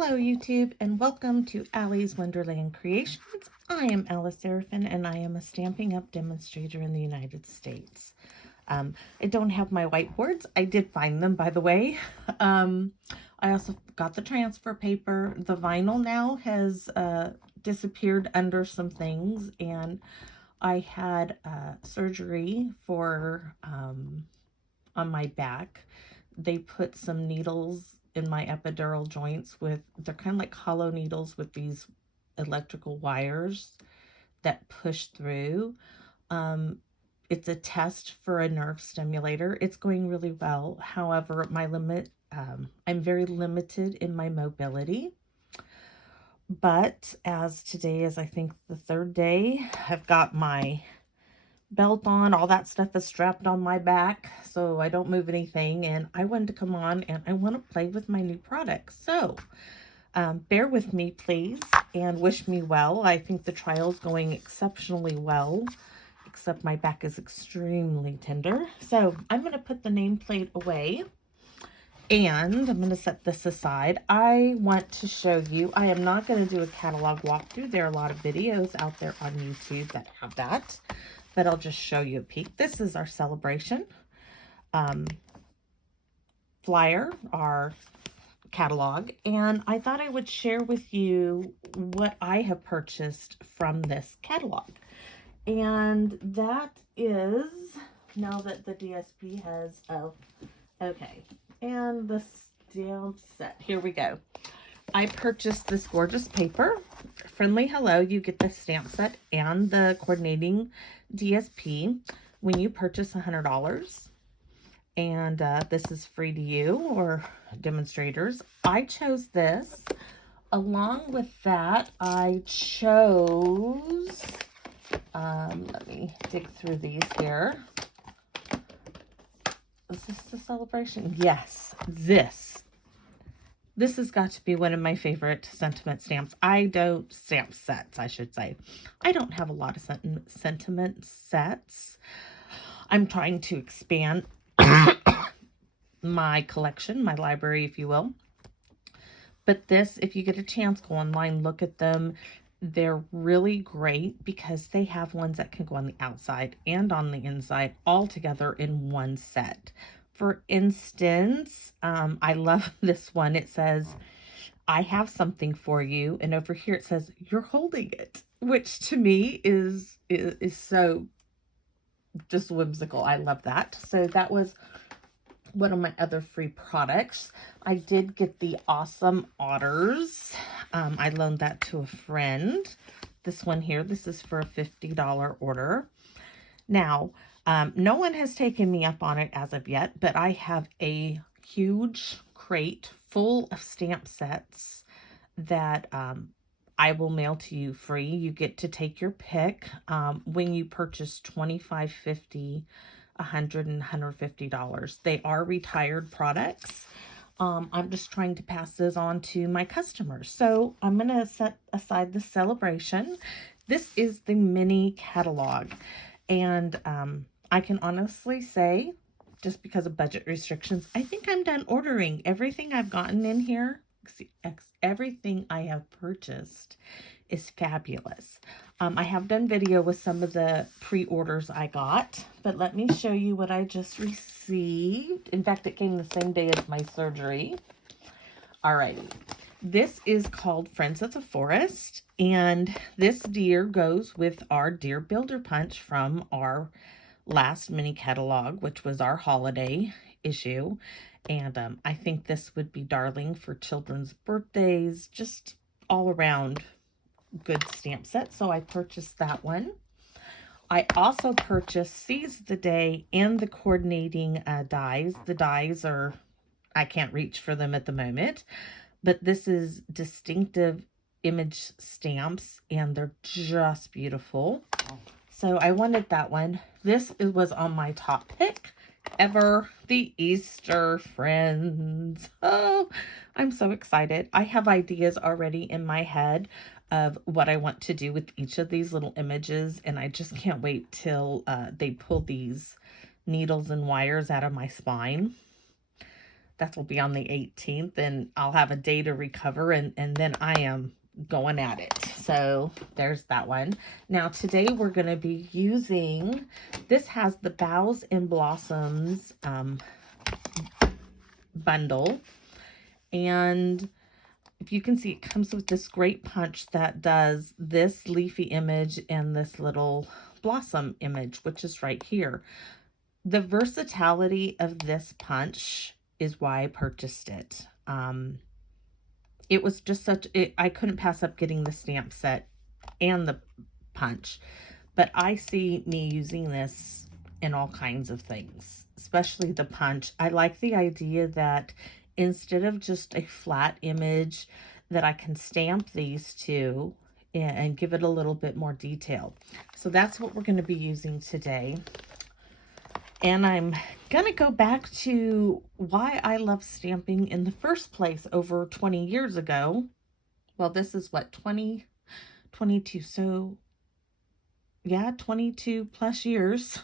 Hello YouTube and welcome to Allie's Wonderland Creations. I am Alice Seraphin and I am a Stampin' Up demonstrator in the United States. I don't have my whiteboards. I did find them, by the way. I also got the transfer paper. The vinyl now has disappeared under some things, and I had surgery for on my back. They put some needles in my epidural joints they're kind of like hollow needles with these electrical wires that push through. It's a test for a nerve stimulator. It's going really well. However, I'm very limited in my mobility. But as today is, I think, the third day, I've got my belt on, all that stuff is strapped on my back so I don't move anything, and I wanted to come on and I want to play with my new product. So bear with me please and wish me well. I think the trial's going exceptionally well, except my back is extremely tender. So I'm going to put the nameplate away and I'm going to set this aside. I want to show you, I am not going to do a catalog walkthrough. There are a lot of videos out there on YouTube that have that, but I'll just show you a peek. This is our celebration flyer, our catalog, and I thought I would share with you what I have purchased from this catalog. And that is, now that the DSP has, okay, and the stamp set, here we go. I purchased this gorgeous paper, Friendly Hello. You get the stamp set and the coordinating DSP when you purchase $100. And this is free to you or demonstrators. I chose this. Along with that, I chose, let me dig through these here. Is this the celebration? Yes, this has got to be one of my favorite sentiment stamps. Stamp sets, I should say. I don't have a lot of sentiment sets. I'm trying to expand my collection, my library, if you will. But this, if you get a chance, go online, look at them. They're really great because they have ones that can go on the outside and on the inside all together in one set. For instance, I love this one. It says, I have something for you. And over here it says, you're holding it, which to me is so just whimsical. I love that. So that was one of my other free products. I did get the Awesome Otters. I loaned that to a friend. This one here, this is for a $50 order. Now, no one has taken me up on it as of yet, but I have a huge crate full of stamp sets that I will mail to you free. You get to take your pick when you purchase $25, $50, $100, and $150. They are retired products. I'm just trying to pass those on to my customers. So I'm going to set aside the celebration. This is the mini catalog. And I can honestly say, just because of budget restrictions, I think I'm done ordering. Everything I've gotten in here, everything I have purchased is fabulous. I have done video with some of the pre-orders I got, but let me show you what I just received. In fact, it came the same day as my surgery. Alrighty. This is called Friends of the Forest, and this deer goes with our Deer Builder Punch from our last mini catalog, which was our holiday issue. And I think this would be darling for children's birthdays, just all around good stamp set. So I purchased that one. I also purchased Seize the Day and the coordinating dies. The dies are, I can't reach for them at the moment, but this is distinctive image stamps and they're just beautiful. So I wanted that one. This was on my top pick ever, the Easter Friends. Oh, I'm so excited. I have ideas already in my head of what I want to do with each of these little images, and I just can't wait till they pull these needles and wires out of my spine. that will be on the 18th, and I'll have a day to recover, and then I am going at it. So there's that one. Now today we're going to be using, this has the Boughs and Blossoms bundle, and if you can see, it comes with this great punch that does this leafy image and this little blossom image, which is right here. The versatility of this punch is why I purchased it. It was just I couldn't pass up getting the stamp set and the punch, but I see me using this in all kinds of things, especially the punch. I like the idea that instead of just a flat image, that I can stamp these two and give it a little bit more detail. So that's what we're going to be using today. And I'm going to go back to why I love stamping in the first place over 20 years ago. Well, this is what, 2022. So yeah, 22 plus years,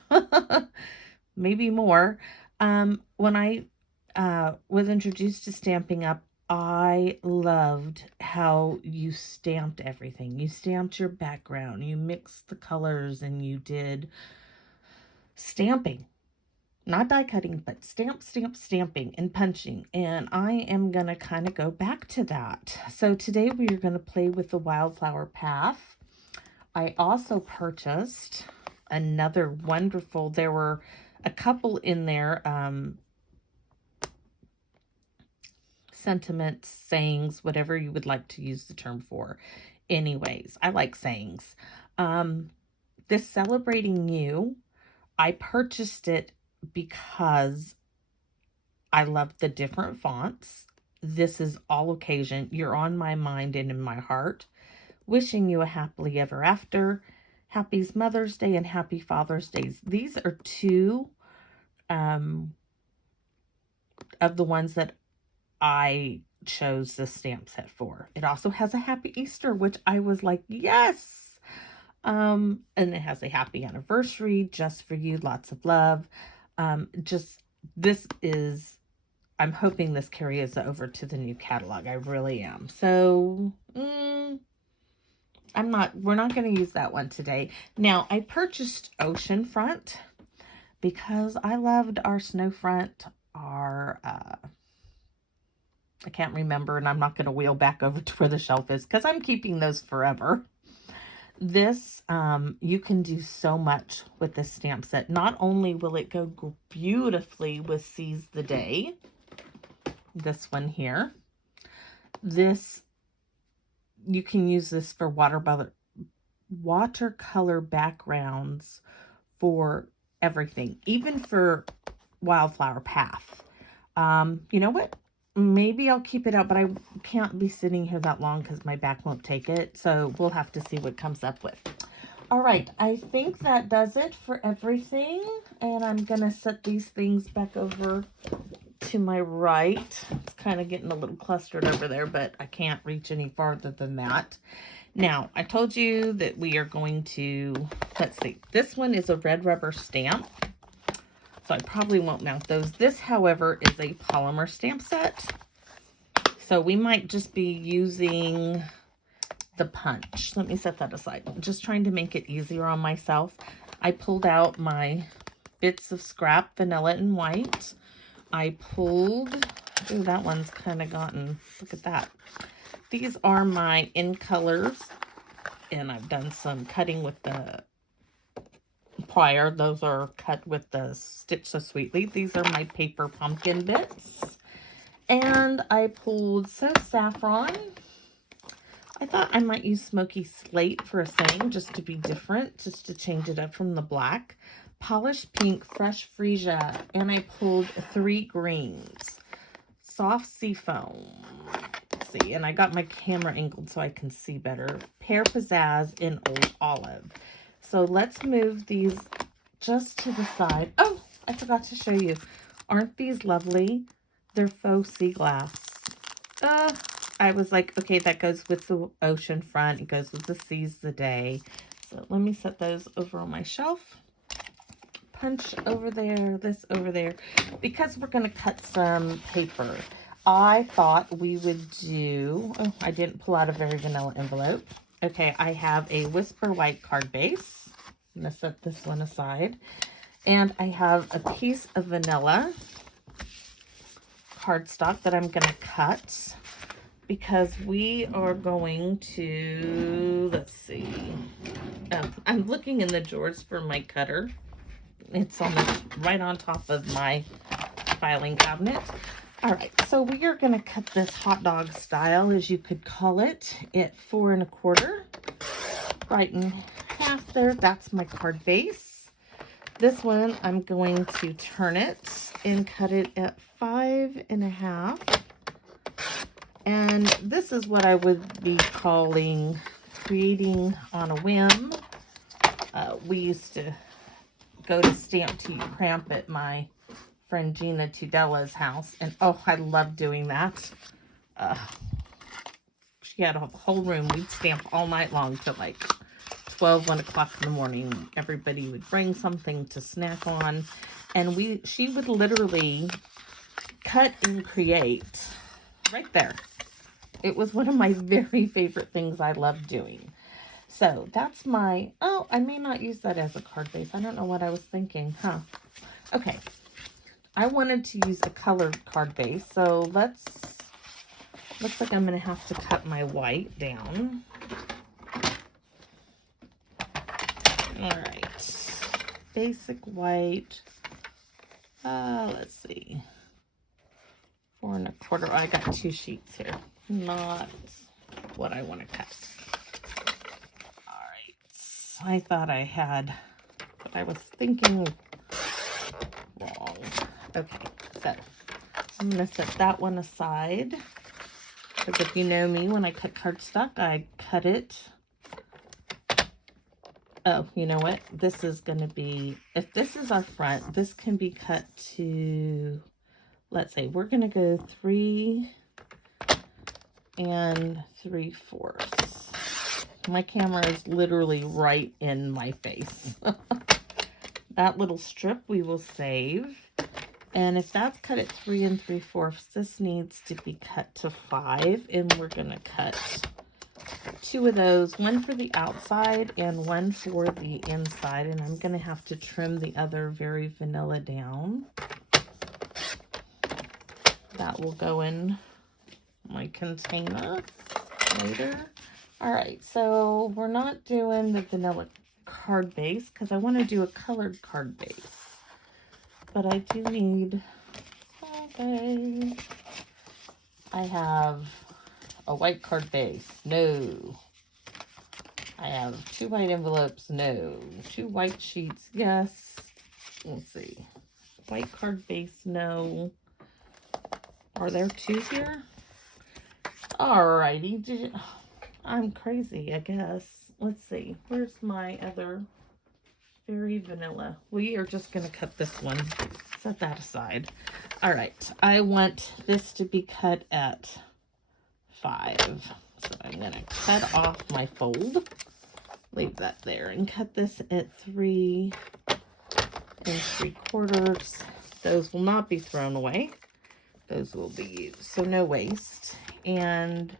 maybe more. When I was introduced to Stampin' Up, I loved how you stamped everything. You stamped your background, you mixed the colors, and you did stamping. Not die cutting, but stamping and punching. And I am going to kind of go back to that. So today we are going to play with the Wildflower Path. I also purchased another wonderful, there were a couple in there, sentiments, sayings, whatever you would like to use the term for. Anyways, I like sayings. This Celebrating You, I purchased it because I love the different fonts. This is all occasion. You're on my mind and in my heart. Wishing you a happily ever after. Happy Mother's Day and Happy Father's Day. These are two of the ones that I chose the stamp set for. It also has a Happy Easter, which I was like, yes. And it has a happy anniversary, just for you, lots of love. This is, I'm hoping this carries over to the new catalog. I really am. So, we're not going to use that one today. Now, I purchased Oceanfront because I loved our Snowfront, our, I can't remember, and I'm not going to wheel back over to where the shelf is because I'm keeping those forever. This, you can do so much with this stamp set. Not only will it go beautifully with Seize the Day, this one here, this, you can use this for watercolor backgrounds for everything, even for Wildflower Path. You know what? Maybe I'll keep it out, but I can't be sitting here that long because my back won't take it. So we'll have to see what comes up with. All right, I think that does it for everything. And I'm going to set these things back over to my right. It's kind of getting a little clustered over there, but I can't reach any farther than that. Now, I told you that we are going to, let's see, this one is a red rubber stamp. So I probably won't mount those. This, however, is a polymer stamp set. So we might just be using the punch. Let me set that aside. I'm just trying to make it easier on myself. I pulled out my bits of scrap vanilla and white. I pulled, ooh, that one's kind of gotten, look at that. These are my in colors, and I've done some cutting with the prior. Those are cut with the Stitch So Sweetly. These are my paper pumpkin bits. And I pulled So Saffron. I thought I might use Smoky Slate for a saying, just to be different, just to change it up from the black. Polished Pink, Fresh Freesia. And I pulled 3 greens. Soft Seafoam. Let's see. And I got my camera angled so I can see better. Pear Pizzazz and Old Olive. So let's move these just to the side. Oh, I forgot to show you. Aren't these lovely? They're faux sea glass. I was like, okay, that goes with the ocean front. It goes with the Seize the Day. So let me set those over on my shelf. punch over there, this over there, because we're going to cut some paper. I thought we would do, oh, I didn't pull out a very vanilla envelope. Okay, I have a Whisper White card base. I'm going to set this one aside. And I have a piece of vanilla cardstock that I'm going to cut because we are going to, let's see. I'm looking in the drawers for my cutter. It's on right on top of my filing cabinet. All right, so we are going to cut this hot dog style, as you could call it, at 4 1/4, right in half there. That's my card base. This one, I'm going to turn it and cut it at 5 1/2. And this is what I would be calling creating on a whim. We used to go to Stamp to Cramp at my friend Gina Tudella's house, and oh, I love doing that. She had a whole room. We'd stamp all night long till like 12, 1 o'clock in the morning. Everybody would bring something to snack on, and she would literally cut and create right there. It was one of my very favorite things I loved doing. So that's my, oh, I may not use that as a card base. I don't know what I was thinking, huh? Okay. I wanted to use a colored card base, so looks like I'm going to have to cut my white down. All right. Basic white. Let's see. 4 1/4. I got 2 sheets here. Not what I want to cut. All right. I thought I had, but I was thinking wrong. Okay, so I'm going to set that one aside. Because if you know me, when I cut cardstock, I cut it. Oh, you know what? This is going to be, if this is our front, this can be cut to, let's say, we're going to go 3 3/4. My camera is literally right in my face. That little strip we will save. And if that's cut at 3 3/4, this needs to be cut to 5. And we're going to cut 2 of those, one for the outside and one for the inside. And I'm going to have to trim the other very vanilla down. That will go in my container later. All right, so we're not doing the vanilla card base because I want to do a colored card base. But I do need, okay, I have a white card base, no. I have 2 white envelopes, no. 2 white sheets, yes. Let's see, white card base, no. Are there 2 here? Alrighty, I'm crazy, I guess. Let's see, where's my other very vanilla? We are just going to cut this one. Set that aside. All right. I want this to be cut at 5. So I'm going to cut off my fold. Leave that there and cut this at 3 3/4. Those will not be thrown away. Those will be used. So no waste. And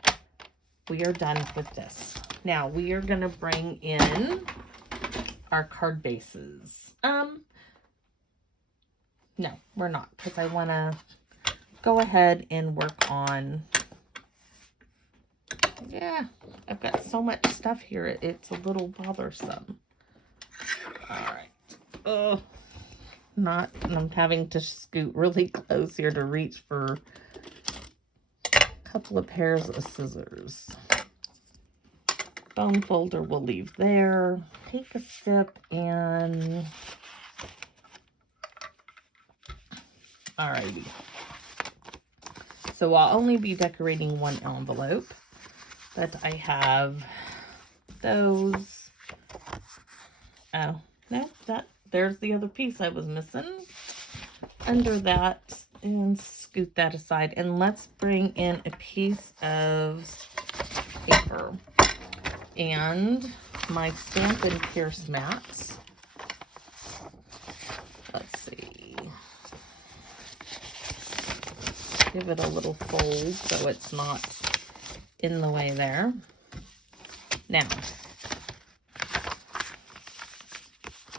we are done with this. Now we are going to bring in our card bases. No, we're not, because I want to go ahead and work on, yeah, I've got so much stuff here, it's a little bothersome. All right. Oh, I'm having to scoot really close here to reach for a couple of pairs of scissors. Bone folder we'll leave there. Take a sip and, alrighty. So I'll only be decorating 1 envelope, but I have those. Oh, no, there's the other piece I was missing. Under that, and scoot that aside. And let's bring in a piece of paper. And my Stampin' Pierce mats. Let's see. Give it a little fold so it's not in the way there. Now,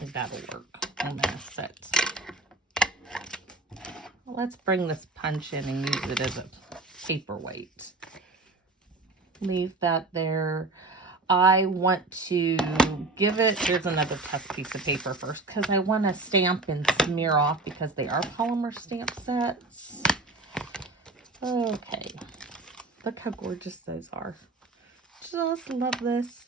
that'll work. I'm gonna set. Well, let's bring this punch in and use it as a paperweight. Leave that there. I want to give it, here's another tough piece of paper first, because I want to stamp and smear off because they are polymer stamp sets. Okay, look how gorgeous those are. Just love this.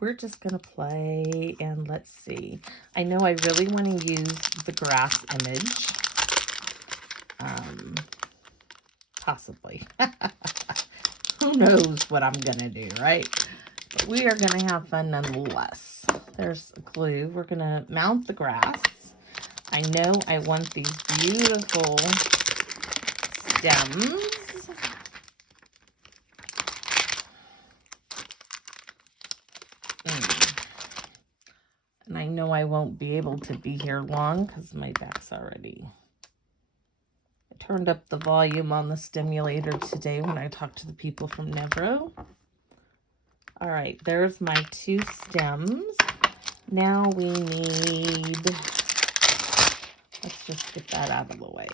We're just gonna play and let's see. I know I really want to use the grass image. Possibly. Who knows what I'm gonna do, right? But we are gonna have fun nonetheless. There's glue. We're gonna mount the grass. I know I want these beautiful stems. And I know I won't be able to be here long because my back's already... I turned up the volume on the stimulator today when I talked to the people from Nevro. All right, there's my 2 stems. Now we need... Let's just get that out of the way.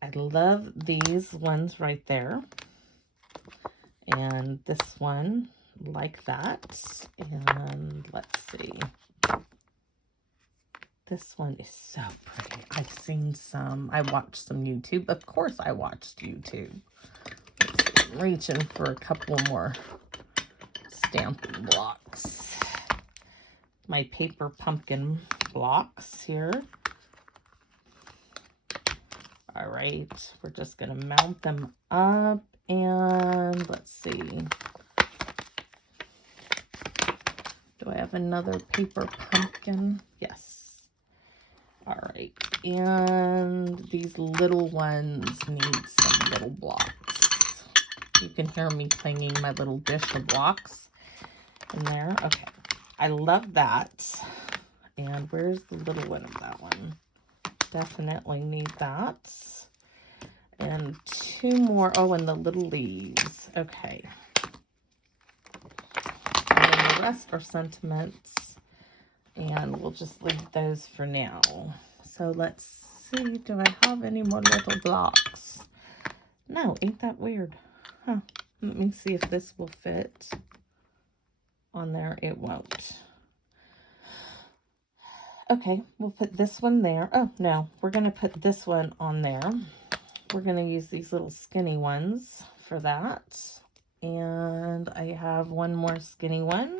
I love these ones right there. And this one like that. And let's see. This one is so pretty. I've seen some. I watched some YouTube. Of course I watched YouTube. I'm reaching for a couple more stamping blocks. My paper pumpkin blocks here. All right, we're just gonna mount them up and let's see. Do I have another paper pumpkin? Yes. All right, and these little ones need some little blocks. You can hear me clanging my little dish of blocks in there. Okay, I love that. And where's the little one of that one? Definitely need that. And 2 more. Oh, and the little leaves. Okay. And then the rest are sentiments. And we'll just leave those for now. So let's see. Do I have any more little blocks? No, ain't that weird? Huh. Let me see if this will fit on there. It won't. Okay, we'll put this one there. Oh, no. We're going to put this one on there. We're going to use these little skinny ones for that. And I have one more skinny one.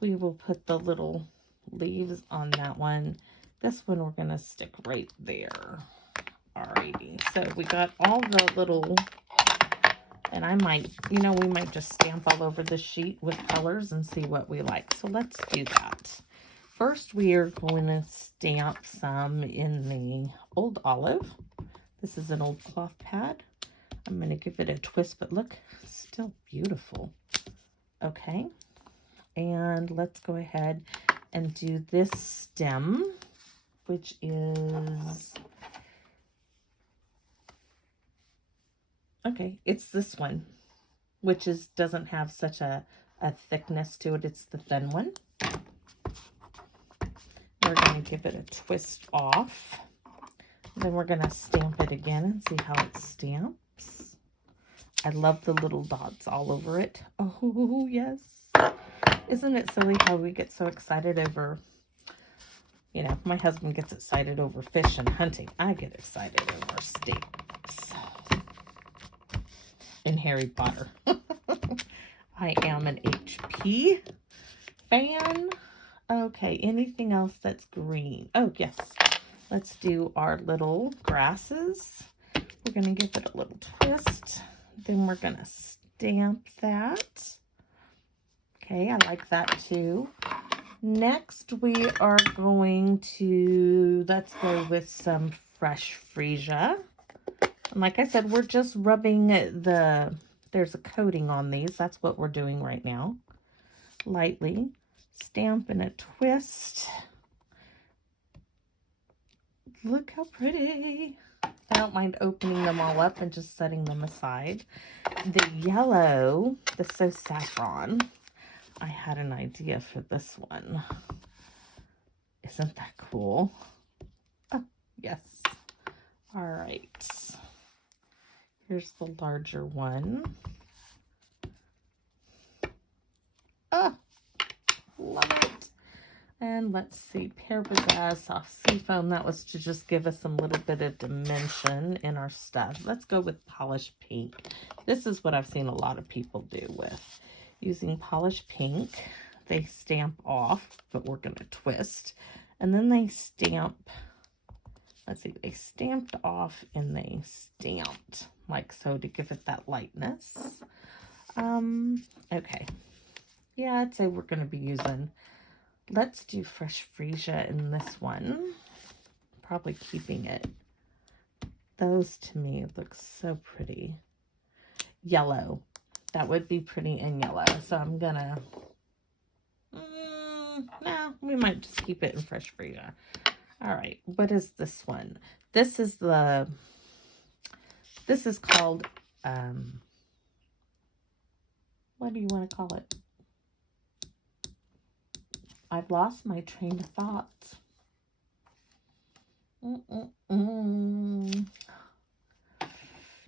We will put the little leaves on that one. This one we're going to stick right there. Alrighty. So we got all the little... And I might, you know, we might just stamp all over the sheet with colors and see what we like. So let's do that. First, we are going to stamp some in the old olive. This is an old cloth pad. I'm going to give it a twist, but look, still beautiful. Okay. And let's go ahead and do this stem, which is, okay, it's this one, which is doesn't have such a thickness to it. It's the thin one. We're going to give it a twist off. Then we're going to stamp it again and see how it stamps. I love the little dots all over it. Oh, yes. Isn't it silly how we get so excited over, you know, my husband gets excited over fish and hunting. I get excited over stamps in Harry Potter. I am an HP fan. Okay, anything else that's green? Oh, yes. Let's do our little grasses. We're going to give it a little twist. Then we're going to stamp that. Okay, I like that too. Next, we are going to, let's go with some fresh freesia. And like I said, we're just rubbing there's a coating on these. That's what we're doing right now. Lightly. stamp and a twist. Look how pretty. I don't mind opening them all up and just setting them aside. The yellow, the So Saffron, I had an idea for this one. Isn't that cool? Oh, yes. All right. Here's the larger one. Oh, love it. And let's see, Pear Bazaar Soft Seafoam. That was to just give us a little bit of dimension in our stuff. Let's go with Polished Pink. This is what I've seen a lot of people do with. Using Polished Pink, they stamp off, but we're going to twist. And then they stamp, let's see, they stamped off and they stamped like so to give it that lightness. Okay. Yeah, I'd say we're going to be using, let's do Fresh Freesia in this one. Probably keeping it. Those to me look so pretty. Yellow. That would be pretty in yellow. So I'm going to, no, we might just keep it in Fresh Freesia. All right, what is this one? This is called, what do you want to call it? I've lost my train of thought.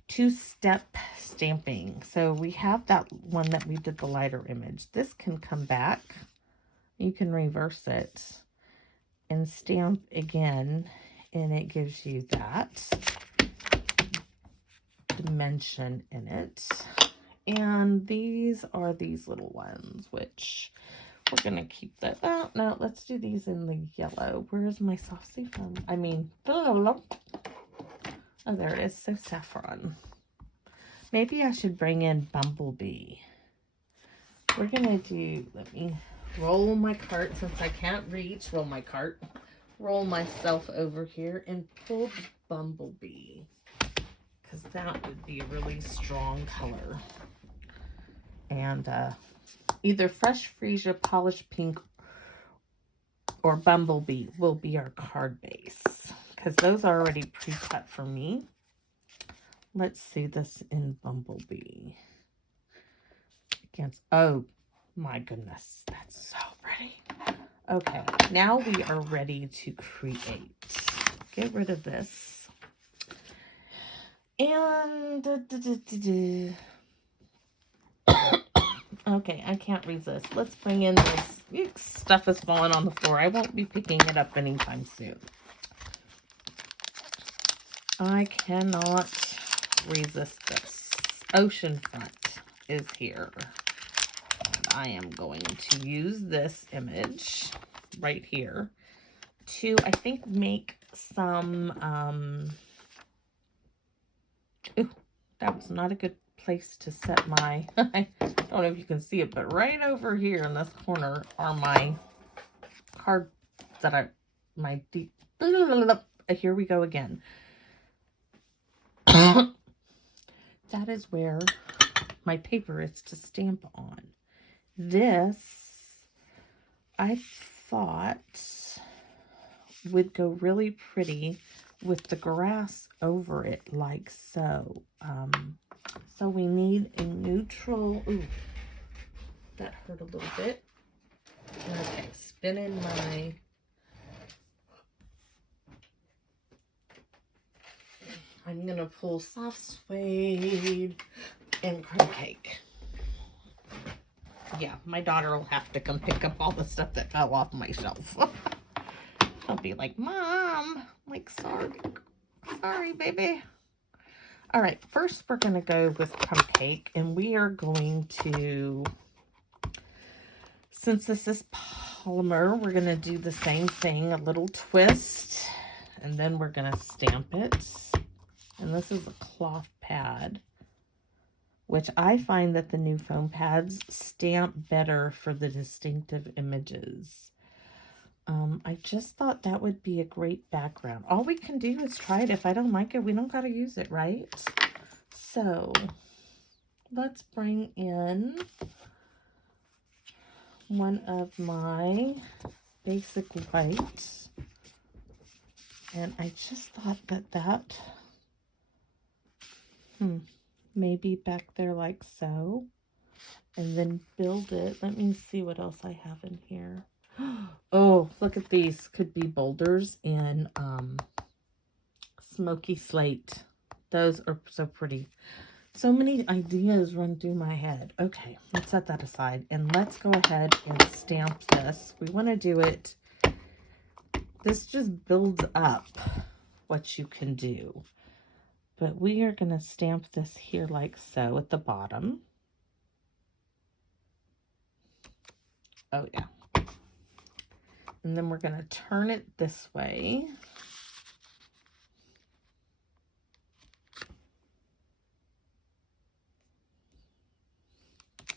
Two-step stamping. So we have that one that we did the lighter image. This can come back. You can reverse it and stamp again, and it gives you that dimension in it. And these are these little ones, which we're going to keep that. Oh, no, let's do these in the yellow. Where's my soft seafoam? I mean, oh, there it is. So Saffron. Maybe I should bring in Bumblebee. We're going to do, let me roll my cart since I can't reach. Roll myself over here and pull the Bumblebee, because that would be a really strong color. And either Fresh Freesia, Polished Pink, or Bumblebee will be our card base, because those are already pre-cut for me. Let's see this in Bumblebee. Against, oh my goodness, that's so pretty. Okay, now we are ready to create. Get rid of this. And okay, I can't resist. Let's bring in this. Stuff is falling on the floor. I won't be picking it up anytime soon. I cannot resist this. Oceanfront is here. I am going to use this image right here to, I think, make some, ooh, that was not a good place to set my, I don't know if you can see it, but right over here in this corner are my cards that are, here we go again. That is where my paper is to stamp on. This, I thought, would go really pretty with the grass over it, like so. So we need a neutral, ooh, that hurt a little bit. Okay, spinning my, I'm gonna pull soft suede and crumb cake. Yeah, my daughter will have to come pick up all the stuff that fell off my shelf. She'll be like, Mom, like, sorry, baby. All right, first we're going to go with crumb cake, and we are going to, since this is polymer, we're going to do the same thing, a little twist, and then we're going to stamp it. And this is a cloth pad, which I find that the new foam pads stamp better for the distinctive images. I just thought that would be a great background. All we can do is try it. If I don't like it, we don't got to use it, right? So let's bring in one of my basic whites. And I just thought that maybe back there like so. And then build it. Let me see what else I have in here. Oh, look at these. Could be boulders in smoky slate. Those are so pretty. So many ideas run through my head. Okay, let's set that aside. And let's go ahead and stamp this. We want to do it. This just builds up what you can do. But we are going to stamp this here like so at the bottom. Oh, yeah. And then we're going to turn it this way.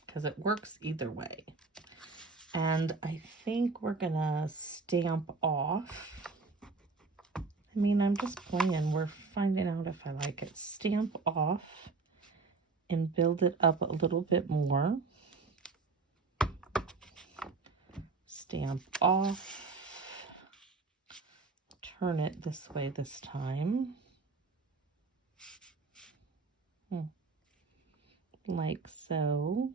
Because it works either way. And I think we're going to stamp off. I mean, I'm just playing. We're finding out if I like it. Stamp off and build it up a little bit more. Stamp off. Turn it this way this time. Like so.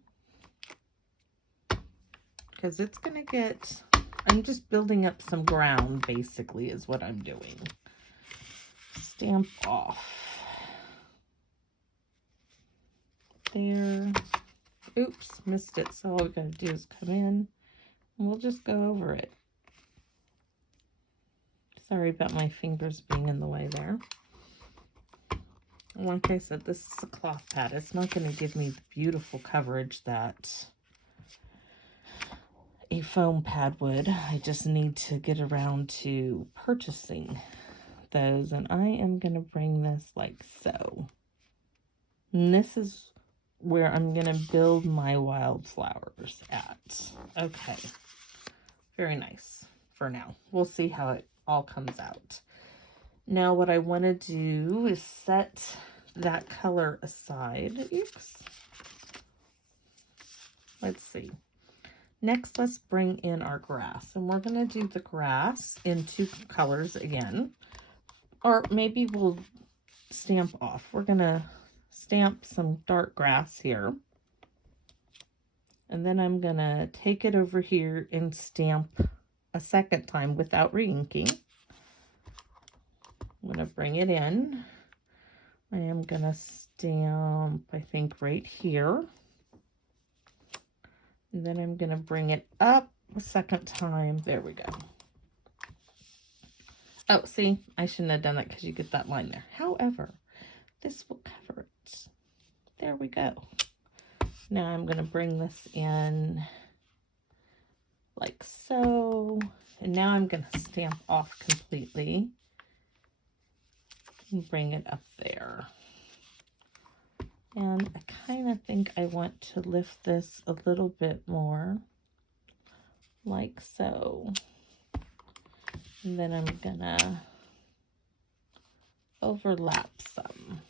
Because it's going to get... I'm just building up some ground, basically, is what I'm doing. Stamp off. There. Oops, missed it. So all we got to do is come in, and we'll just go over it. Sorry about my fingers being in the way there. Like I said, this is a cloth pad. It's not going to give me the beautiful coverage that a foam pad would. I just need to get around to purchasing those, and I am going to bring this like so. And this is where I'm going to build my wildflowers at. Okay. Very nice for now. We'll see how it all comes out. Now what I want to do is set that color aside. Oops. Let's see. Next, let's bring in our grass. And we're going to do the grass in 2 colors again. Or maybe we'll stamp off. We're going to stamp some dark grass here. And then I'm going to take it over here and stamp a second time without re-inking. I'm going to bring it in. I am going to stamp, I think, right here. And then I'm going to bring it up a second time. There we go. Oh, see, I shouldn't have done that because you get that line there. However, this will cover it. There we go. Now I'm going to bring this in like so. And now I'm going to stamp off completely. And bring it up there. And I kind of think I want to lift this a little bit more. Like so. And then I'm going to overlap some.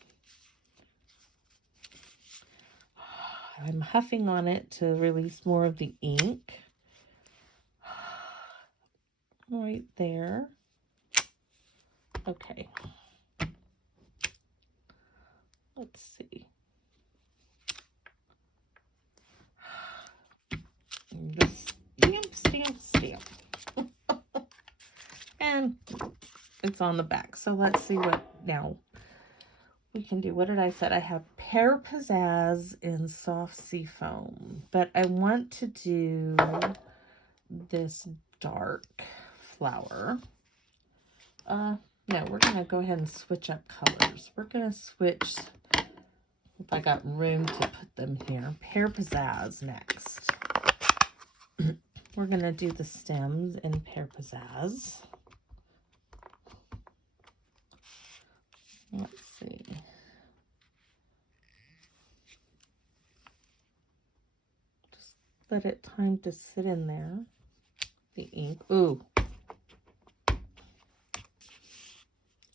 I'm huffing on it to release more of the ink. Right there. Okay. Let's see. The stamp. And it's on the back. So let's see what now we can do. What did I say? I have Pear Pizzazz in Soft Sea Foam. But I want to do this dark flower. No, we're going to go ahead and switch up colors. We're going to switch, if I got room to put them here, Pear Pizzazz next. We're going to do the stems in Pear Pizzazz. Let's see. Just let it time to sit in there. The ink. Ooh.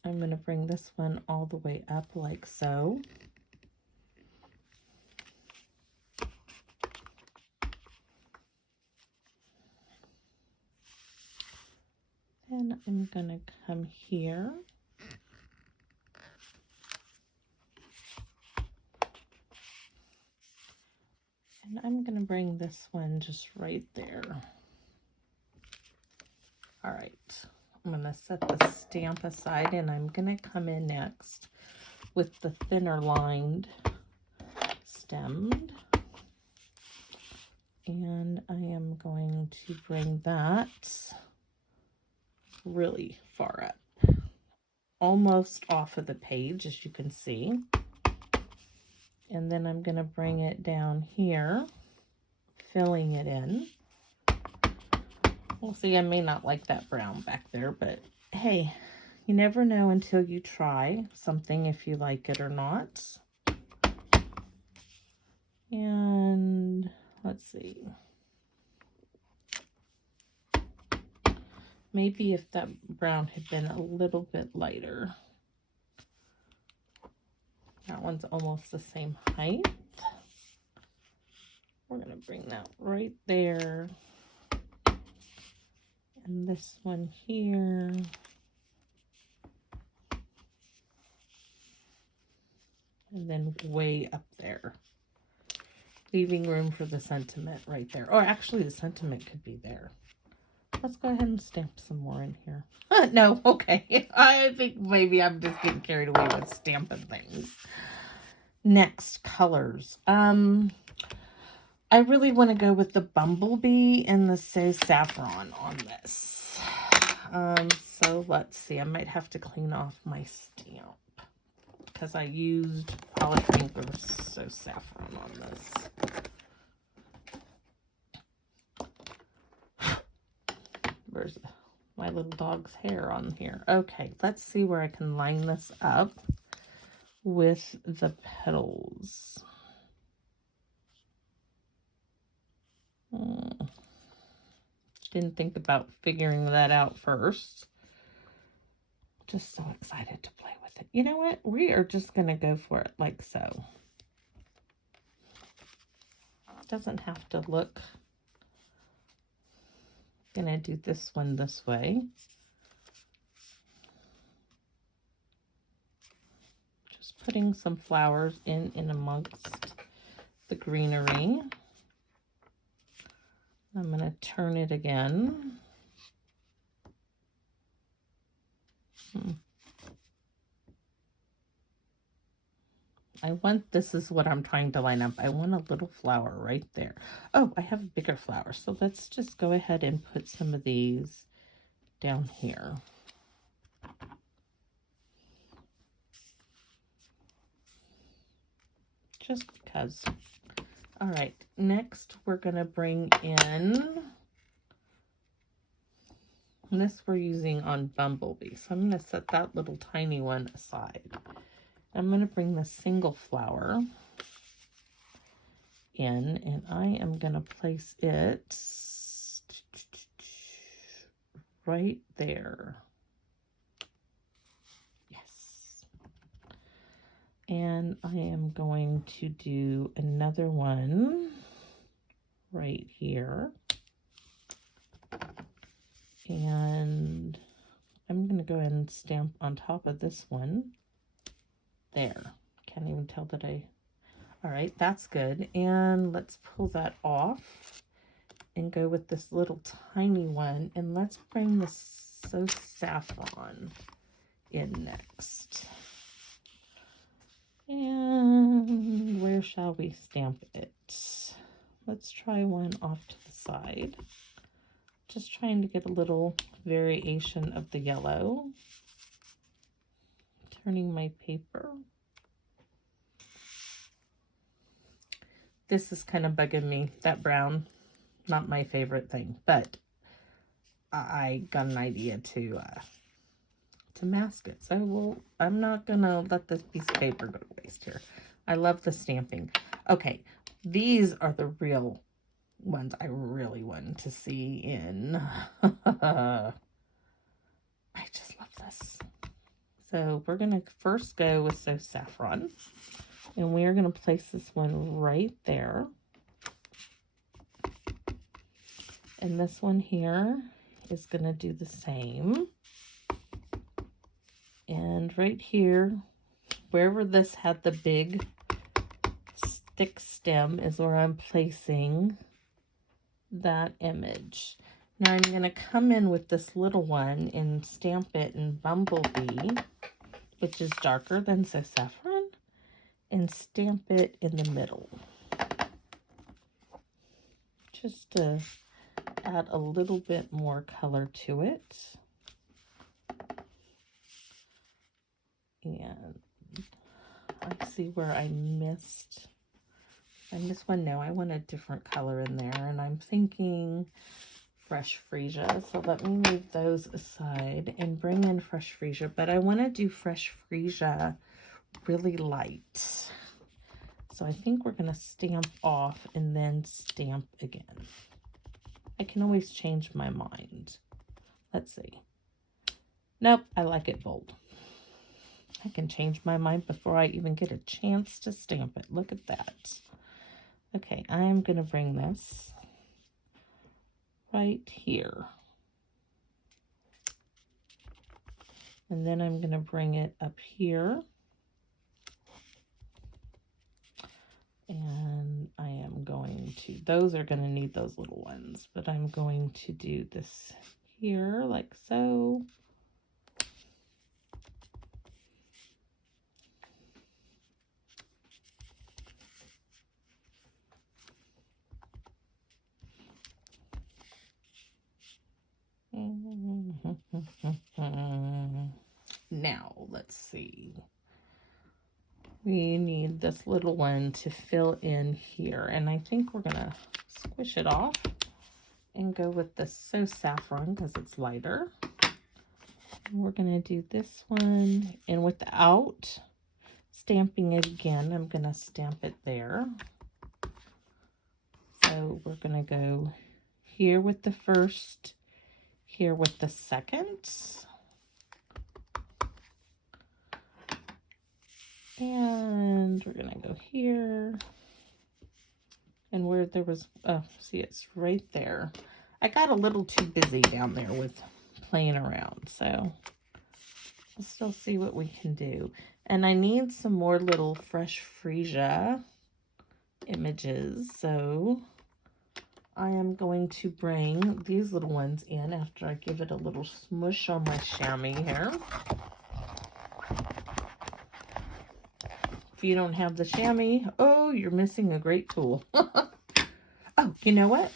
I'm going to bring this one all the way up like so. then I'm going to come here. And I'm going to bring this one just right there. All right. I'm going to set the stamp aside, and I'm going to come in next with the thinner lined stemmed. And I am going to bring that really far up, almost off of the page, as you can see. And then I'm going to bring it down here, filling it in. We'll see, I may not like that brown back there, but hey, you never know until you try something if you like it or not. And let's see. Maybe if that brown had been a little bit lighter. That one's almost the same height. We're going to bring that right there. And this one here. And then way up there. Leaving room for the sentiment right there. Or actually the sentiment could be there. Let's go ahead and stamp some more in here. No, okay. I think maybe I'm just getting carried away with stamping things. Next, colors. I really want to go with the Bumblebee and the So Saffron on this. So let's see. I might have to clean off my stamp because I used polished ink or So Saffron on this. Where's my little dog's hair on here? Okay, let's see where I can line this up with the petals. Didn't think about figuring that out first. Just so excited to play with it. You know what? We are just going to go for it like so. It doesn't have to look. I'm going to do this one this way. Just putting some flowers in amongst the greenery. I'm going to turn it again. This is what I'm trying to line up. I want a little flower right there. Oh, I have a bigger flower. So let's just go ahead and put some of these down here. Just because. All right, next we're going to bring in, and this we're using on Bumblebee. So I'm going to set that little tiny one aside. I'm going to bring the single flower in, and I am going to place it right there. Yes. And I am going to do another one right here. And I'm going to go ahead and stamp on top of this one. There. Can't even tell that all right, that's good. And let's pull that off and go with this little tiny one. And let's bring the So Saffron in next. And where shall we stamp it? Let's try one off to the side. Just trying to get a little variation of the yellow. Turning my paper. This is kind of bugging me, that brown. Not my favorite thing, but I got an idea to mask it. So I'm not gonna let this piece of paper go to waste here. I love the stamping. Okay, these are the real ones I really wanted to see in. I just love this. So we're gonna first go with So Saffron, and we are gonna place this one right there. And this one here is going to do the same. And right here, wherever this had the big stick stem is where I'm placing that image. Now I'm going to come in with this little one and stamp it in Bumblebee, which is darker than Saffron, and stamp it in the middle. Just to add a little bit more color to it. And let's see where I missed. I missed one. No, I want a different color in there, and I'm thinking fresh freesia. So let me move those aside and bring in fresh freesia, but I want to do fresh freesia really light. So I think we're going to stamp off and then stamp again. I can always change my mind. Let's see. Nope, I like it bold. I can change my mind before I even get a chance to stamp it. Look at that. Okay, I'm going to bring this right here. And then I'm going to bring it up here. And I am going to, those are going to need those little ones, but I'm going to do this here like so. Now, let's see. We need this little one to fill in here, and I think we're gonna squish it off and go with the So Saffron because it's lighter. And we're gonna do this one, and without stamping it again, I'm gonna stamp it there. So we're gonna go here with the first, here with the second. And we're gonna go here. And where there was, oh, see, it's right there. I got a little too busy down there with playing around, so we'll still see what we can do. And I need some more little fresh freesia images, so I am going to bring these little ones in after I give it a little smush on my chamois here. If you don't have the chamois, oh, you're missing a great tool. Oh, you know what?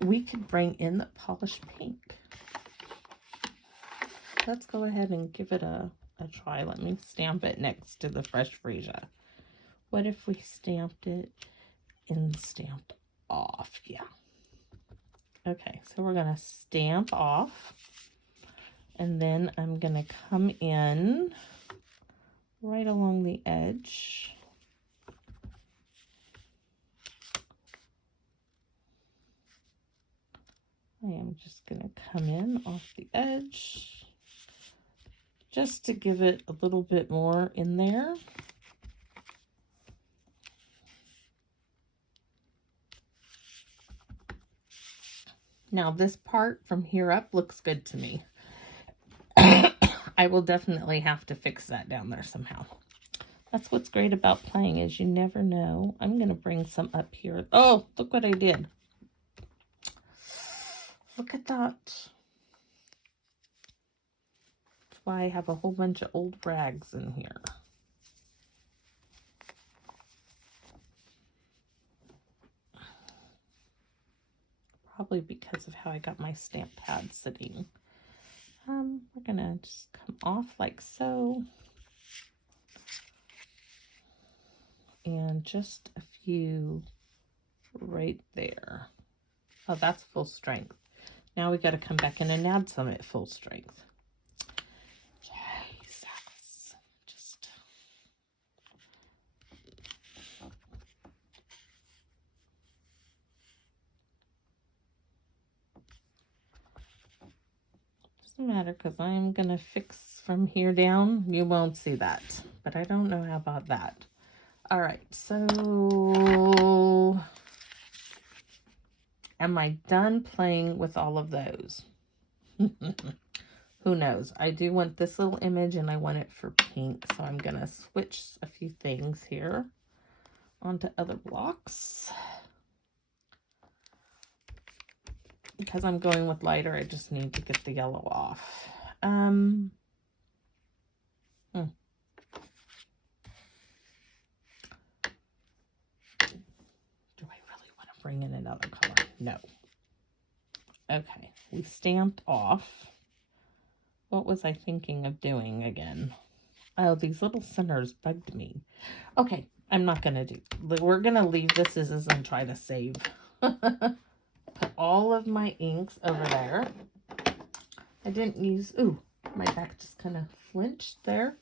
We could bring in the polished pink. Let's go ahead and give it a try. Let me stamp it next to the fresh freesia. What if we stamped it and stamped off? Yeah. Okay, so we're going to stamp off. And then I'm going to come in right along the edge. I am just going to come in off the edge just to give it a little bit more in there. Now this part from here up looks good to me. I will definitely have to fix that down there somehow. That's what's great about playing is you never know. I'm going to bring some up here. Oh, look what I did. Look at that. That's why I have a whole bunch of old rags in here. Probably because of how I got my stamp pad sitting. We're going to just come off like so. And just a few right there. Oh, that's full strength. Now we got to come back in and add some at full strength. Jesus. Just doesn't matter because I'm going to fix from here down. You won't see that, but I don't know how about that. All right, so am I done playing with all of those? Who knows? I do want this little image and I want it for pink. So I'm going to switch a few things here onto other blocks. Because I'm going with lighter, I just need to get the yellow off. Do I really want to bring in another color? No. Okay, we stamped off. What was I thinking of doing again? Oh, these little centers bugged me. Okay, I'm not going to do. We're going to leave this as is and try to save. Put all of my inks over there. I didn't use, ooh, my back just kind of flinched there.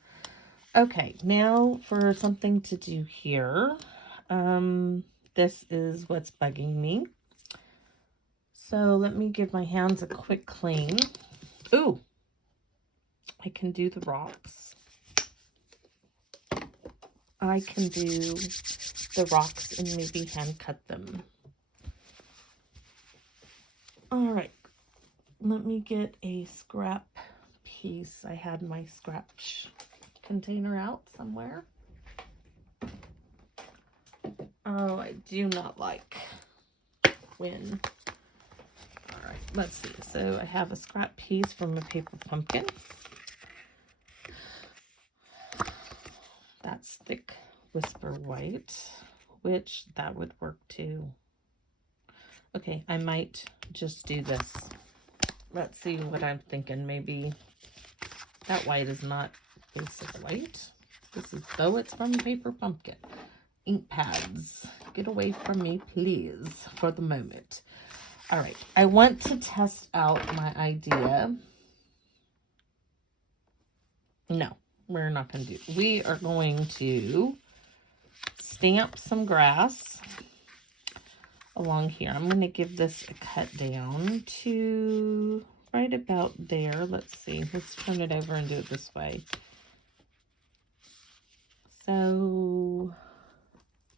Okay, now for something to do here. This is what's bugging me. So let me give my hands a quick clean. Ooh, I can do the rocks. I can do the rocks and maybe hand cut them. All right, let me get a scrap piece. I had my scrap container out somewhere. Oh, I do not like whim. All right, let's see. So I have a scrap piece from a paper pumpkin. That's thick whisper white, which that would work too. Okay, I might just do this. Let's see what I'm thinking. Maybe that white is not basic white. This is, though it's from paper pumpkin. Ink pads, get away from me, please, for the moment. All right, I want to test out my idea. No, we're not going to do it. We are going to stamp some grass along here. I'm going to give this a cut down to right about there. Let's see. Let's turn it over and do it this way. So,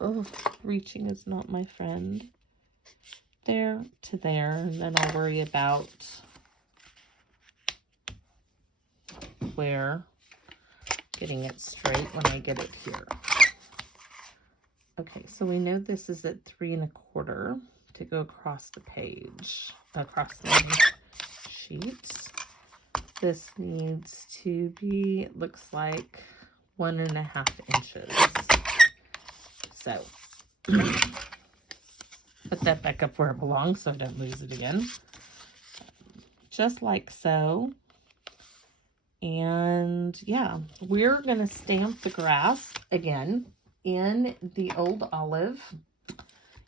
oh, reaching is not my friend. There to there, and then I'll worry about where getting it straight when I get it here. Okay, so we know this is at 3 1/4 to go across the page, across the sheet. This needs to be, it looks like 1.5 inches. So put that back up where it belongs so I don't lose it again. Just like so. And yeah, we're going to stamp the grass again in the old olive.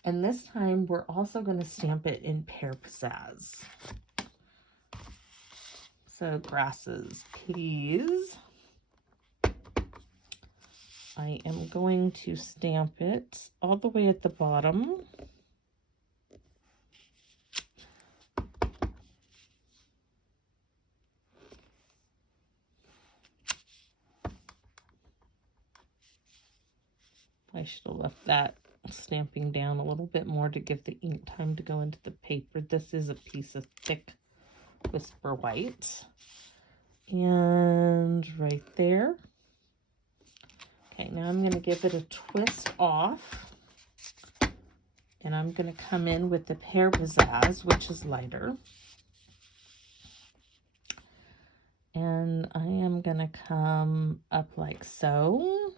And this time we're also going to stamp it in pear pizzazz. So grasses, please. I am going to stamp it all the way at the bottom. I should have left that stamping down a little bit more to give the ink time to go into the paper. This is a piece of thick whisper white. And right there. Okay, now I'm going to give it a twist off. And I'm going to come in with the pear pizzazz, which is lighter. And I am going to come up like so.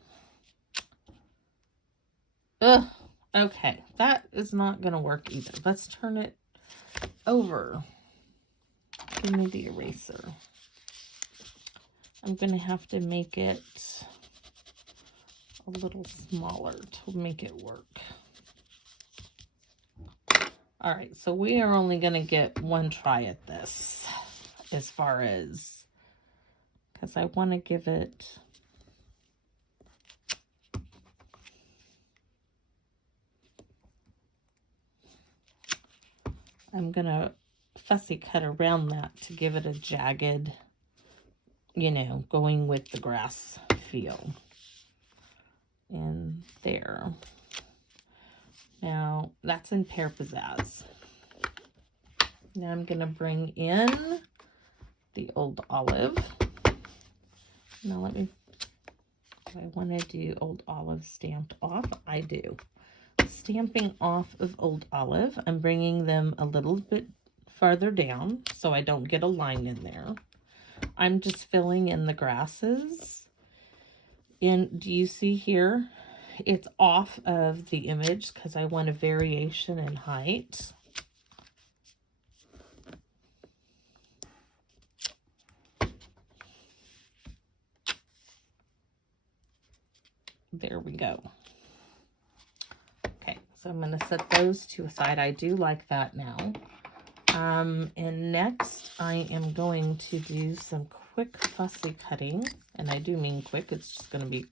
Ugh, okay, that is not going to work either. Let's turn it over. Give me the eraser. I'm going to have to make it a little smaller to make it work. All right, so we are only going to get one try at this as far as, because I want to give it, I'm going to fussy cut around that to give it a jagged, you know, going with the grass feel. And there. Now, that's in pear pizzazz. Now I'm going to bring in the Old Olive. Now do I want to do Old Olive stamped off? I do. Stamping off of Old Olive, I'm bringing them a little bit farther down so I don't get a line in there. I'm just filling in the grasses. And do you see here? It's off of the image because I want a variation in height. There we go. Okay, so I'm going to set those to a side. I do like that now. And next I am going to do some quick fussy cutting. And I do mean quick. It's just going to be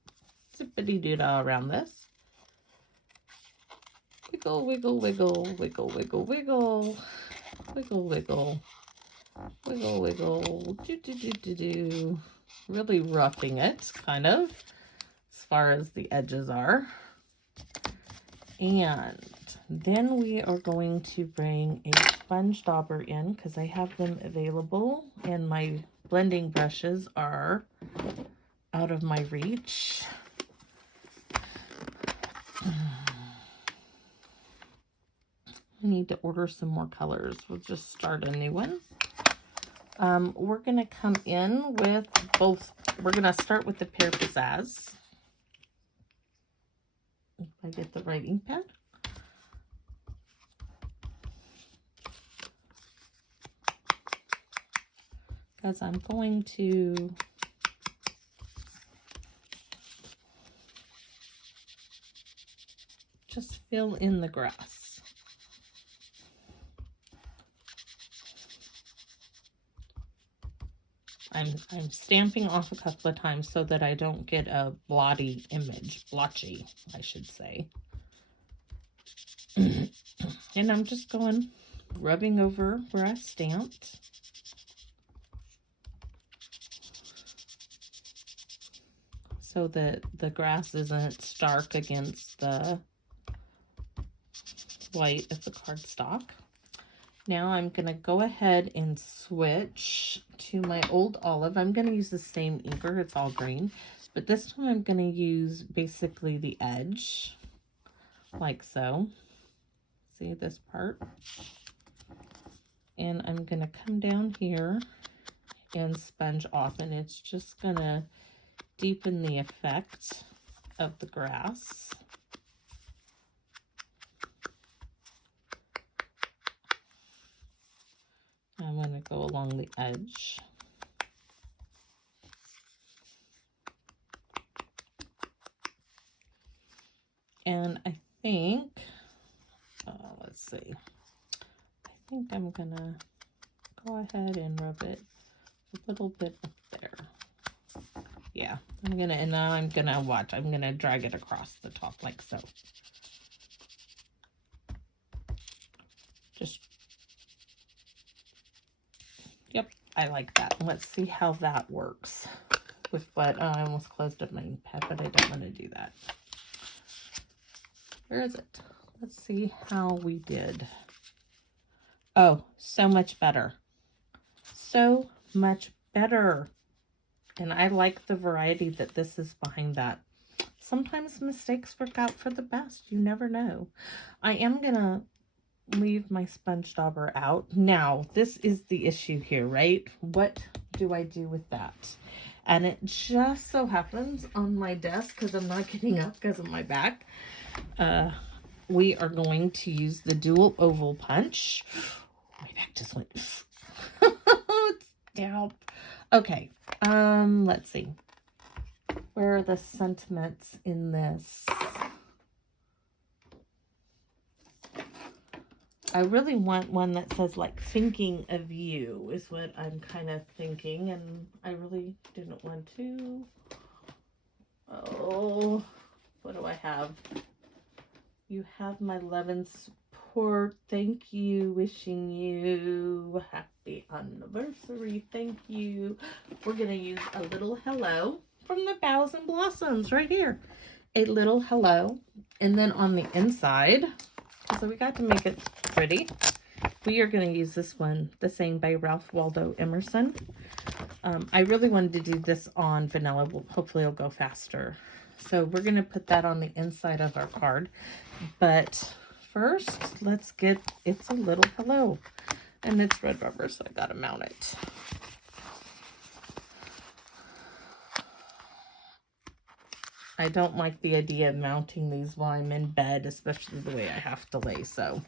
zippity-doo-dah around this. Wiggle, wiggle, wiggle, wiggle, wiggle, wiggle, wiggle, wiggle, wiggle, wiggle, do. Really roughing it, kind of, as far as the edges are. And then we are going to bring a sponge dauber in because I have them available and my blending brushes are out of my reach. I need to order some more colors. We'll just start a new one. We're going to come in with both. We're going to start with the Pear Pizzazz. If I get the right ink pad. Because I'm going to just fill in the grass. I'm stamping off a couple of times so that I don't get a blotchy image, I should say. And I'm just rubbing over where I stamped. So that the grass isn't stark against the white of the cardstock. Now I'm going to go ahead and switch to my Old Olive. I'm going to use the same inker. It's all green. But this time I'm going to use basically the edge. Like so. See this part? And I'm going to come down here and sponge off. And it's just going to deepen the effect of the grass. I'm going to go along the edge. And I think, let's see, I think I'm going to go ahead and rub it a little bit up there. Yeah, and now I'm going to drag it across the top like so. Yep, I like that. Let's see how that works with what, I almost closed up my ink pad, but I don't want to do that. Where is it? Let's see how we did. Oh, so much better. So much better. And I like the variety that this is behind that. Sometimes mistakes work out for the best. You never know. I am going to leave my sponge dauber out. Now, this is the issue here, right? What do I do with that? And it just so happens on my desk, because I'm not getting up because of my back, we are going to use the dual oval punch. My back just went it's down. Okay, let's see. Where are the sentiments in this? I really want one that says, like, thinking of you is what I'm kind of thinking, and I really didn't want to. Oh, what do I have? You have my love and support. Thank you. Wishing you happy anniversary. Thank you. We're going to use a little hello from the Boughs and Blossoms right here. A little hello. And then on the inside, so we got to make it pretty. we are going to use this one, The Same by Ralph Waldo Emerson. I really wanted to do this on vanilla. Hopefully it'll go faster. So we're going to put that on the inside of our card. But first, let's get It's a Little Hello. And it's red rubber, so I got to mount it. I don't like the idea of mounting these while I'm in bed, especially the way I have to lay, so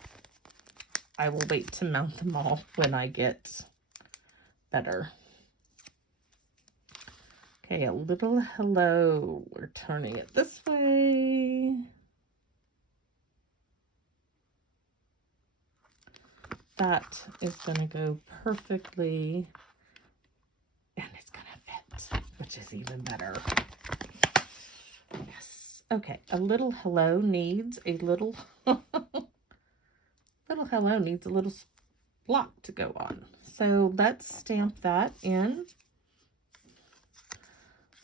I will wait to mount them all when I get better. Okay, a little hello. We're turning it this way. That is going to go perfectly, and it's going to fit, which is even better. Yes. Okay, a little hello needs a little hello needs a little block to go on. So let's stamp that in.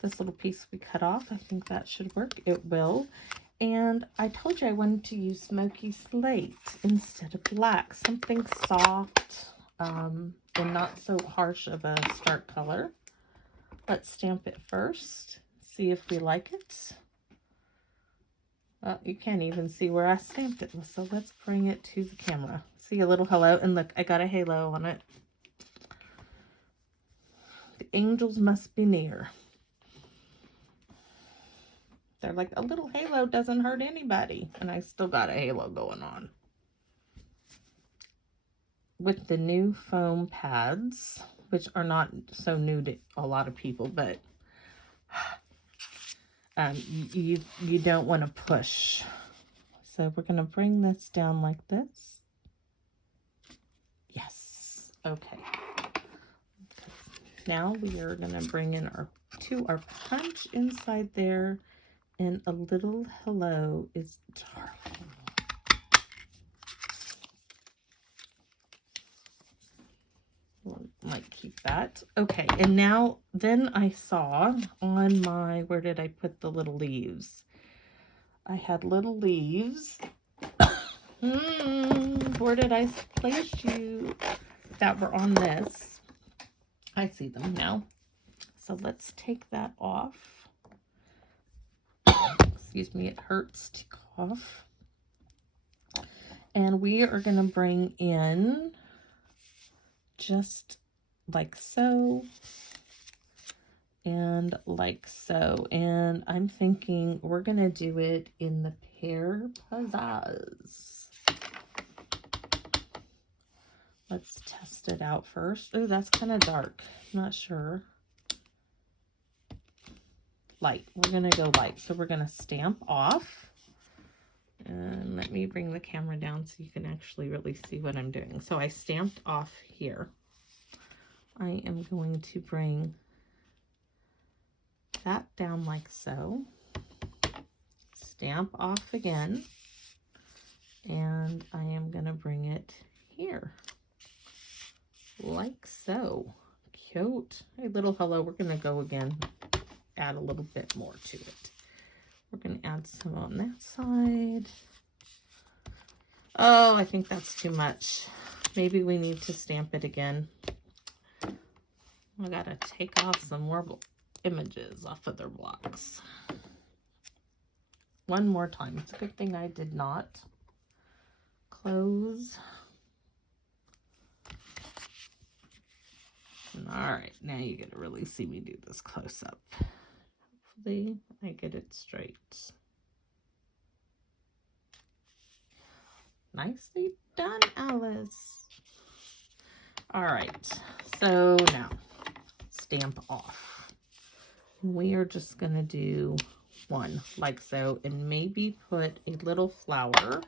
This little piece we cut off, I think that should work. It will. And I told you I wanted to use smoky slate instead of black. Something soft and not so harsh of a stark color. Let's stamp it first. See if we like it. Well, you can't even see where I stamped it. So let's bring it to the camera. See a little hello. And look, I got a halo on it. The angels must be near. They're like, a little halo doesn't hurt anybody. And I still got a halo going on. With the new foam pads, which are not so new to a lot of people, but you don't want to push. So we're going to bring this down like this. Yes. Okay. Now we are going to bring in our punch inside there. And a little hello is darling. Might keep that. Okay, and now then I saw on my, where did I put the little leaves? I had little leaves. Where did I place you that were on this? I see them now. So let's take that off. Excuse me, it hurts to cough. And we are going to bring in just like so and like so. And I'm thinking we're going to do it in the Pear Pizzazz. Let's test it out first. Oh, that's kind of dark. Not sure. Light. We're going to go light. So we're going to stamp off. And let me bring the camera down so you can actually really see what I'm doing. So I stamped off here. I am going to bring that down like so. Stamp off again. And I am going to bring it here. Like so. Cute. Hey, little hello. We're going to go again. Add a little bit more to it. We're going to add some on that side. Oh, I think that's too much. Maybe we need to stamp it again. I got to take off some more images off of their blocks. One more time. It's a good thing I did not close. All right, now you get to really see me do this close up. Hopefully I get it straight. Nicely done, Alice. All right, so now stamp off. We are just gonna do one like so, and maybe put a little flower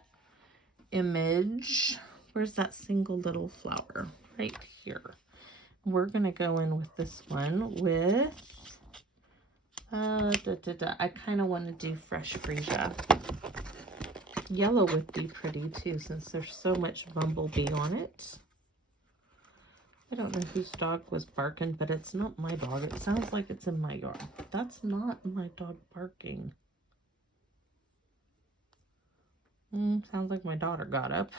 image. Where's that single little flower? Right here. We're gonna go in with this one with I kind of want to do fresh freesia. Yellow would be pretty too, since there's so much bumblebee on it. I don't know whose dog was barking, but it's not my dog. It sounds like it's in my yard. That's not my dog barking. Sounds like my daughter got up.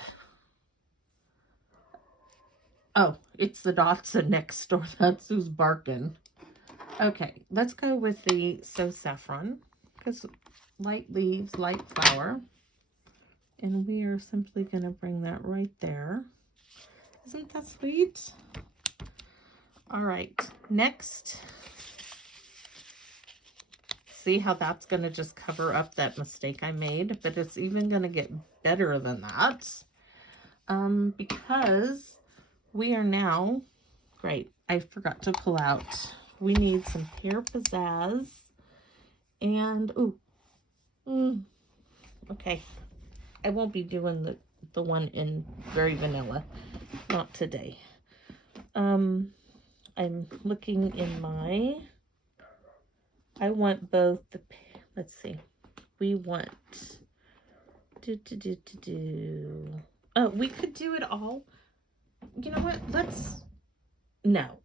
Oh, it's the Dotson next door. That's who's barking. Okay, let's go with the So Saffron, because light leaves, light flower. And we are simply going to bring that right there. Isn't that sweet? All right, next. See how that's going to just cover up that mistake I made, but it's even going to get better than that. Because we are now, great, I forgot to pull out. We need some Pear Pizzazz and, okay. I won't be doing the one in Very Vanilla, not today. I'm looking in my, I want both the, let's see, we want, oh, we could do it all. You know what, no,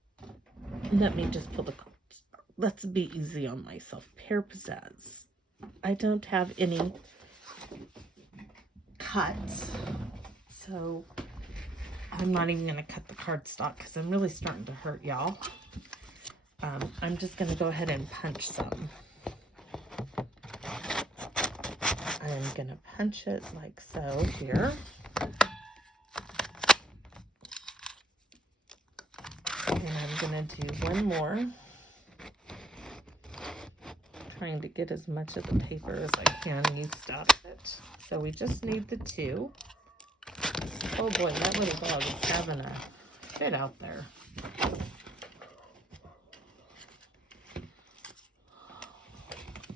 let me just pull the cards. Let's be easy on myself. Pear Pizzazz. I don't have any cuts, so I'm not even going to cut the cardstock because I'm really starting to hurt y'all. I'm just going to go ahead and punch some. I'm going to punch it like so here. And I'm going to do one more. Trying to get as much of the paper as I can used out of it. So we just need the two. Oh boy, that little dog is having a fit out there.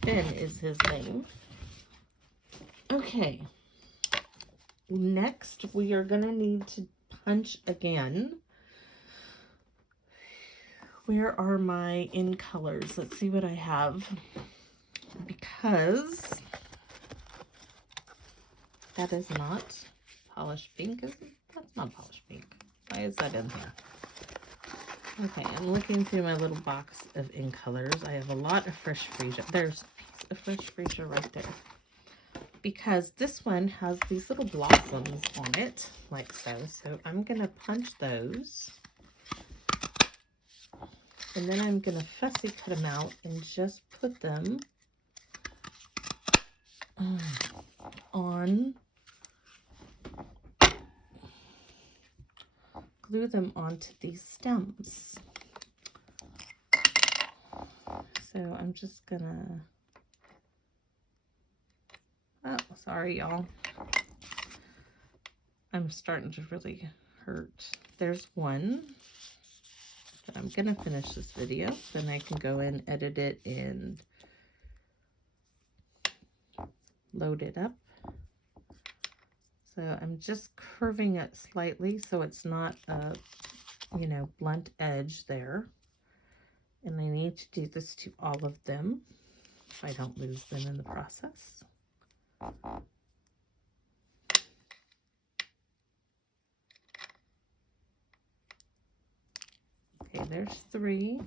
Finn is his name. Okay. Next, we are going to need to punch again. Where are my in colors? Let's see what I have. Because that is not polished pink, is it? That's not polished pink. Why is that in here? Okay, I'm looking through my little box of in colors. I have a lot of fresh freesia. There's a piece of fresh freesia right there. Because this one has these little blossoms on it, like so. So I'm going to punch those. And then I'm going to fussy cut them out and just put them on, glue them onto these stems. So I'm just going to, oh, sorry, y'all. I'm starting to really hurt. There's one. But I'm going to finish this video. Then I can go in, edit it, and load it up. So I'm just curving it slightly so it's not a, you know, blunt edge there. And I need to do this to all of them if I don't lose them in the process. Okay, there's 3.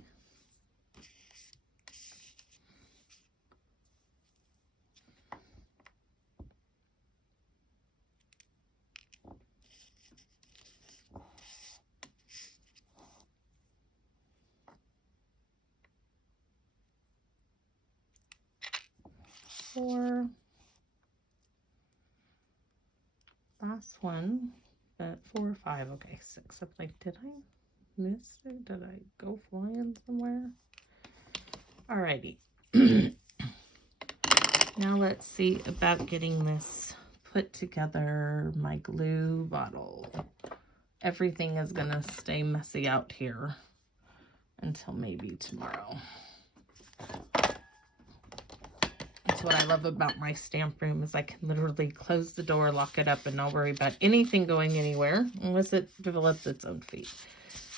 Four. Last one, but 4 or 5. Okay, 6. I'm like, did I miss it? Did I go flying somewhere? Alrighty. Now let's see about getting this put together. My glue bottle. Everything is gonna stay messy out here until maybe tomorrow. That's what I love about my stamp room is I can literally close the door, lock it up, and not worry about anything going anywhere unless it develops its own feet.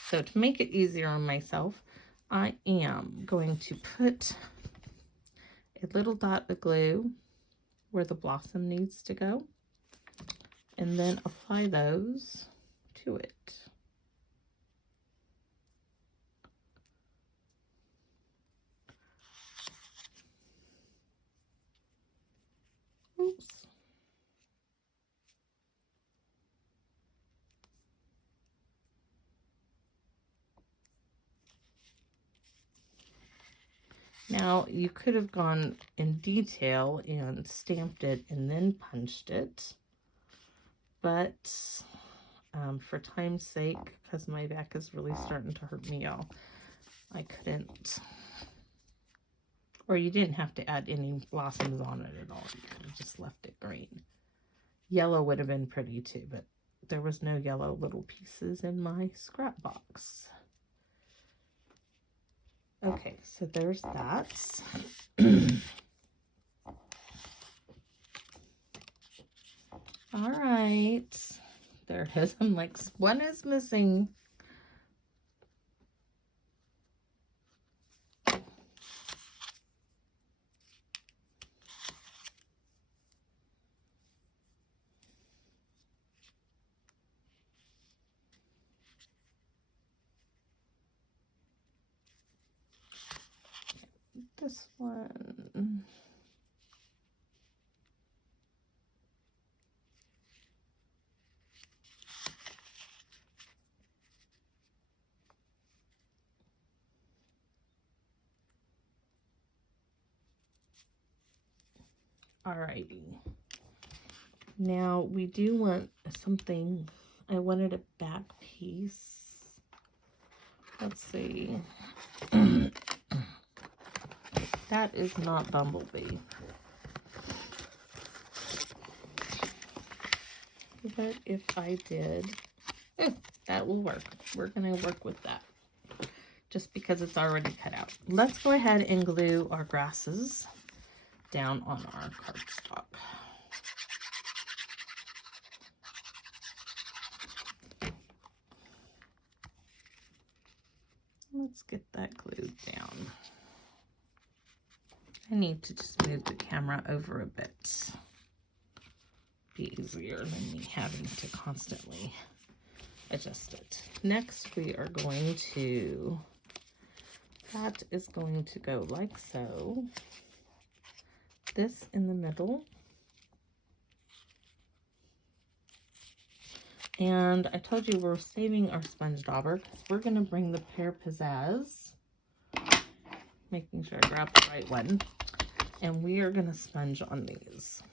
So to make it easier on myself, I am going to put a little dot of glue where the blossom needs to go and then apply those to it. Oops. Now, you could have gone in detail and stamped it and then punched it, but for time's sake, because my back is really starting to hurt me, y'all, I couldn't. Or you didn't have to add any blossoms on it at all. You could have just left it green. Yellow would have been pretty too, but there was no yellow little pieces in my scrap box. Okay, so there's that. All right, there it is. I'm like, one is missing. This one. Alrighty. Now we do want something. I wanted a back piece. Let's see. That is not Bumblebee. But if I did, that will work. We're going to work with that. Just because it's already cut out. Let's go ahead and glue our grasses down on our cardstock. Let's get that glued down. I need to just move the camera over a bit. Be easier than me having to constantly adjust it. Next, we are going to, that is going to go like so. This in the middle. And I told you we're saving our sponge dauber because we're going to bring the Pear Pizzazz. Making sure I grab the right one. And we are going to sponge on these.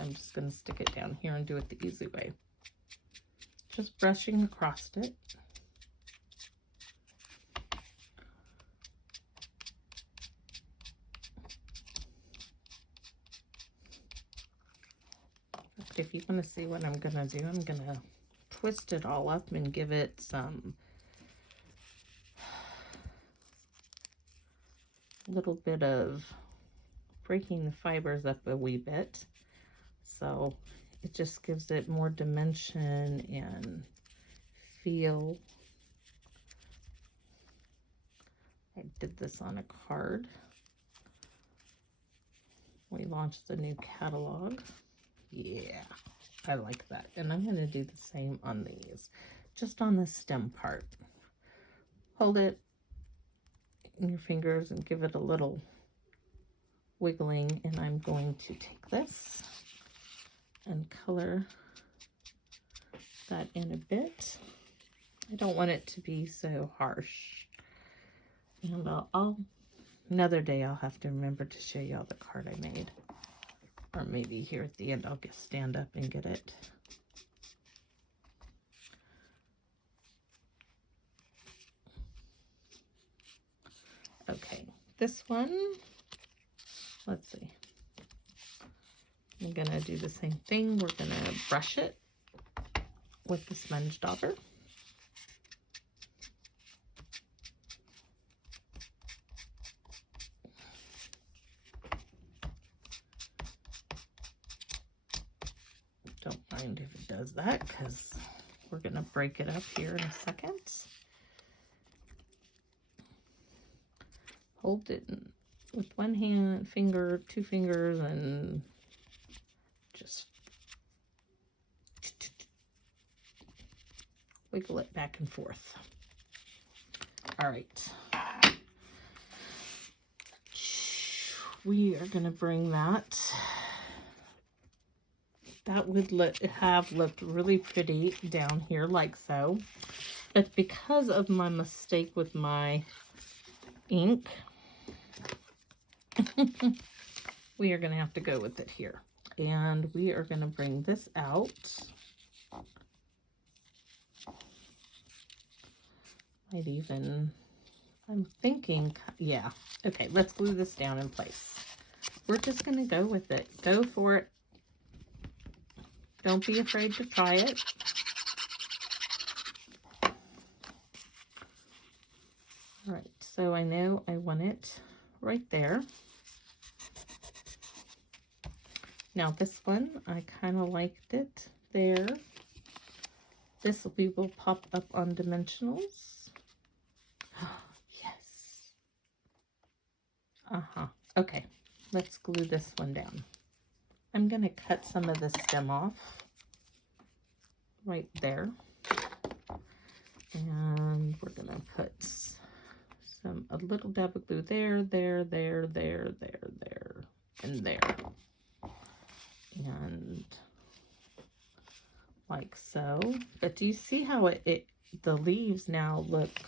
I'm just going to stick it down here and do it the easy way. Just brushing across it. But if you want to see what I'm going to do, I'm going to twist it all up and give it some little bit of breaking the fibers up a wee bit. So it just gives it more dimension and feel. I did this on a card. We launched the new catalog. Yeah, I like that. And I'm going to do the same on these, just on the stem part. Hold it in your fingers and give it a little wiggling. And I'm going to take this and color that in a bit. I don't want it to be so harsh. And another day I'll have to remember to show y'all the card I made. Or maybe here at the end I'll just stand up and get it. Okay, this one, let's see. I'm gonna do the same thing. We're gonna brush it with the sponge dauber. Don't mind if it does that because we're gonna break it up here in a second. Hold it with one hand, finger, two fingers, and just wiggle it back and forth. All right. We are going to bring that. That would have looked really pretty down here like so. But because of my mistake with my ink. We are going to have to go with it here. And we are going to bring this out. Might even, I'm thinking, yeah. Okay, let's glue this down in place. We're just going to go with it. Go for it. Don't be afraid to try it. All right, so I know I want it right there. Now this one, I kind of liked it there. This we will pop up on dimensionals. Yes. Okay, let's glue this one down. I'm going to cut some of the stem off right there. And we're going to put a little dab of glue there, and there. And like so. But do you see how the leaves now look,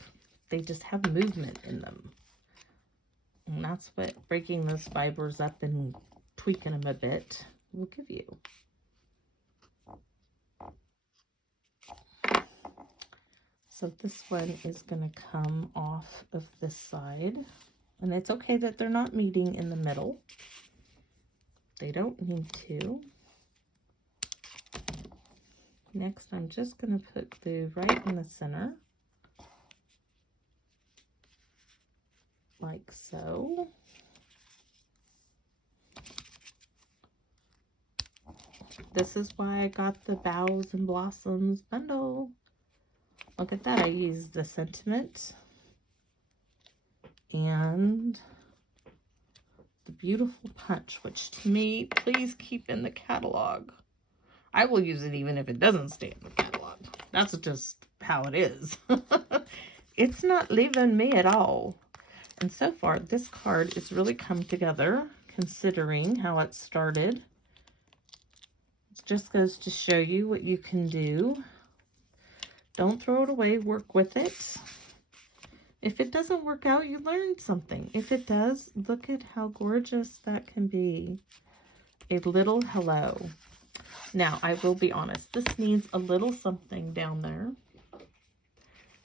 they just have movement in them. And that's what breaking those fibers up and tweaking them a bit will give you. So this one is going to come off of this side. And it's okay that they're not meeting in the middle. They don't need to. Next, I'm just going to put glue right in the center. Like so. This is why I got the Boughs and Blossoms bundle. Look at that. I used the sentiment and the beautiful punch, which to me, please keep in the catalog. I will use it even if it doesn't stay in the catalog. That's just how it is. It's not leaving me at all. And so far, this card has really come together, considering how it started. It just goes to show you what you can do. Don't throw it away, work with it. If it doesn't work out, you learned something. If it does, look at how gorgeous that can be. A little hello. Now, I will be honest, this needs a little something down there.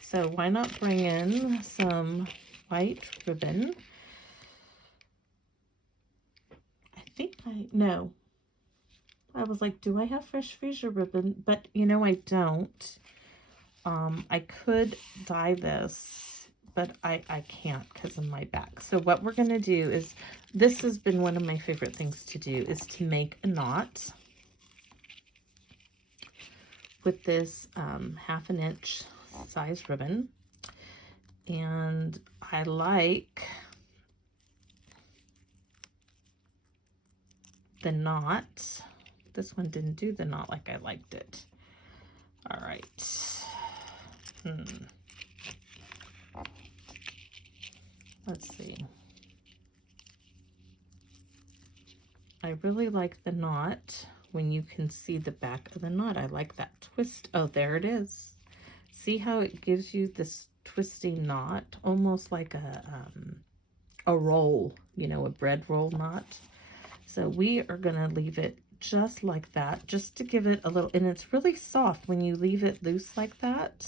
So why not bring in some white ribbon? No. I was like, do I have fresh freesia ribbon? But, you know, I don't. I could dye this, but I can't because of my back. So what we're going to do is, this has been one of my favorite things to do, is to make a knot with this 1/2 inch size ribbon. And I like the knot. This one didn't do the knot like I liked it. All right. Let's see. I really like the knot when you can see the back of the knot. I like that twist. Oh, there it is. See how it gives you this twisting knot, almost like a roll, you know, a bread roll knot. So we are going to leave it just like that, just to give it a little, and it's really soft when you leave it loose like that.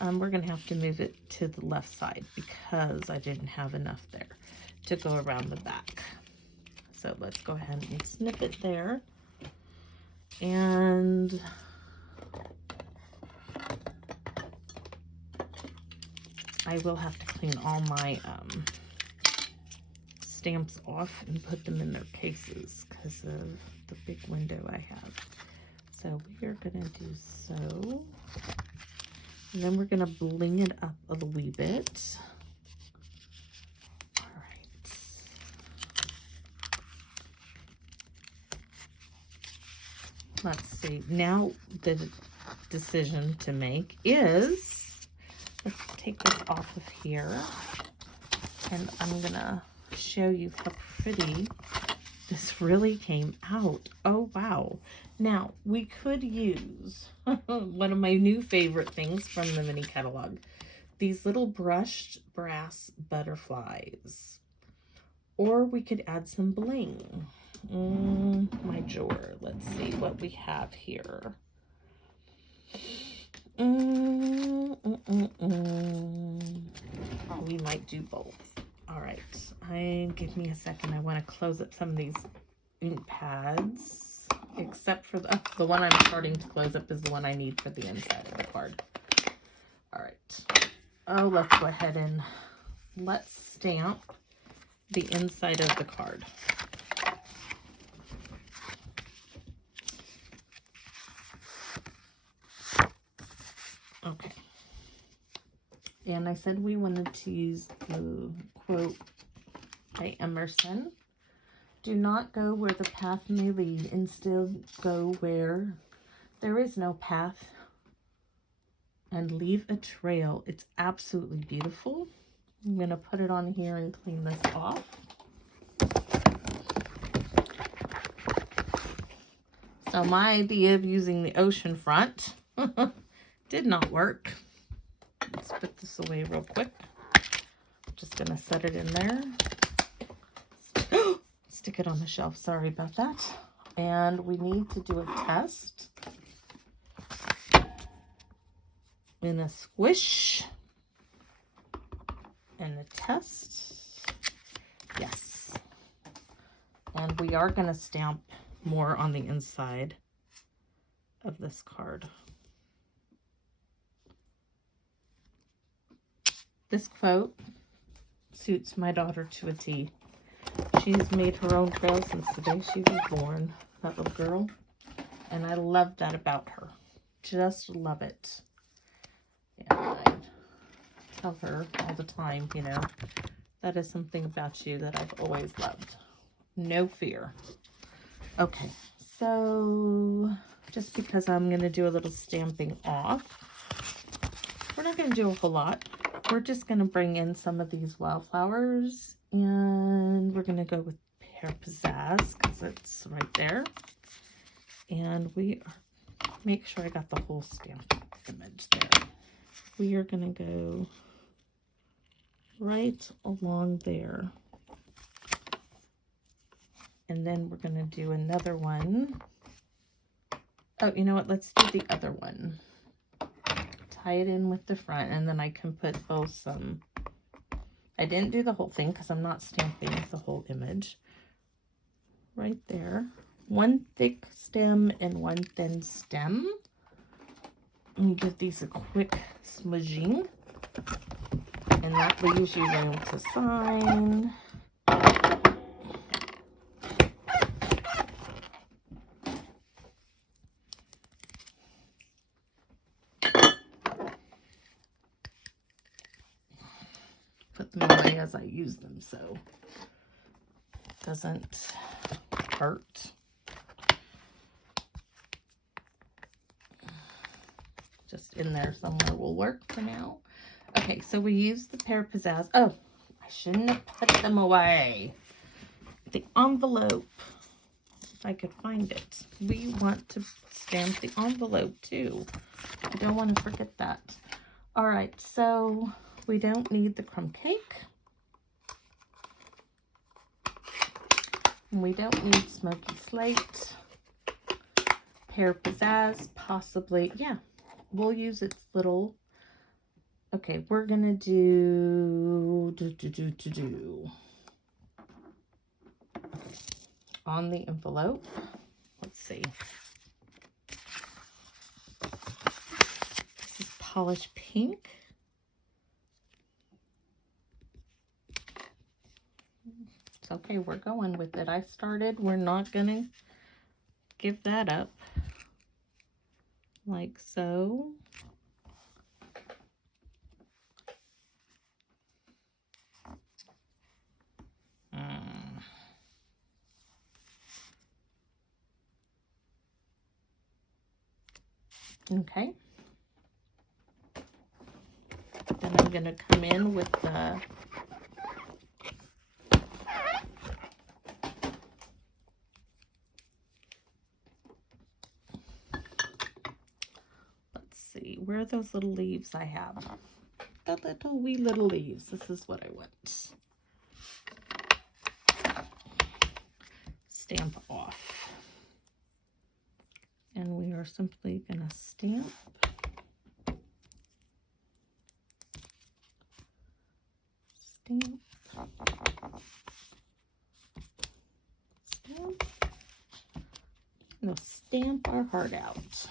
We're going to have to move it to the left side because I didn't have enough there to go around the back. So let's go ahead and snip it there. And I will have to clean all my stamps off and put them in their cases because of the big window I have. So we are going to do so. And then we're going to bling it up a wee bit. All right. Let's see. Now the decision to make is, let's take this off of here. And I'm going to show you how pretty this really came out. Oh, wow. Now, we could use one of my new favorite things from the mini catalog, these little brushed brass butterflies. Or we could add some bling. My drawer. Let's see what we have here. We might do both. All right. Give me a second. I want to close up some of these ink pads. Except for the one I'm starting to close up is the one I need for the inside of the card. All right. Oh, let's go ahead and let's stamp the inside of the card. Okay. And I said we wanted to use the quote by Emerson. Do not go where the path may lead. Instead, go where there is no path and leave a trail. It's absolutely beautiful. I'm going to put it on here and clean this off. So my idea of using the ocean front did not work. Let's put this away real quick. Just going to set it in there. Stick it on the shelf. Sorry about that. And we need to do a test. In a squish. And a test. Yes. And we are going to stamp more on the inside of this card. This quote suits my daughter to a T. She's made her own trail since the day she was born, that little girl. And I love that about her. Just love it. And I tell her all the time, you know, that is something about you that I've always loved. No fear. Okay, so just because I'm going to do a little stamping off, we're not going to do a whole lot. We're just going to bring in some of these wildflowers, and we're going to go with Pear Pizzazz because it's right there. And we are, make sure I got the whole stamp image there. We are going to go right along there. And then we're going to do another one. Oh, you know what? Let's do the other one. Tie it in with the front, and then I can put both some. I didn't do the whole thing because I'm not stamping the whole image. Right there. One thick stem and one thin stem. Let me give these a quick smudging. And that leaves you room to sign. Put them away as I use them so it doesn't hurt. Just in there somewhere will work for now. Okay, so we use the Pear Pizzazz. Oh, I shouldn't have put them away. The envelope, if I could find it. We want to stamp the envelope too. I don't want to forget that. All right, so we don't need the crumb cake. And we don't need Smoky Slate. Pear Pizzazz, possibly. Yeah, we'll use its little. Okay, we're gonna do on the envelope. Let's see. This is Polished Pink. It's okay, we're going with it. I started. We're not gonna give that up. Like so. Okay. Then I'm going to come in with the let's see, where are those little leaves I have? the little wee little leaves. This is what I want. Stamp off. And we are simply going to stamp. Stamp. Stamp. We'll stamp our heart out.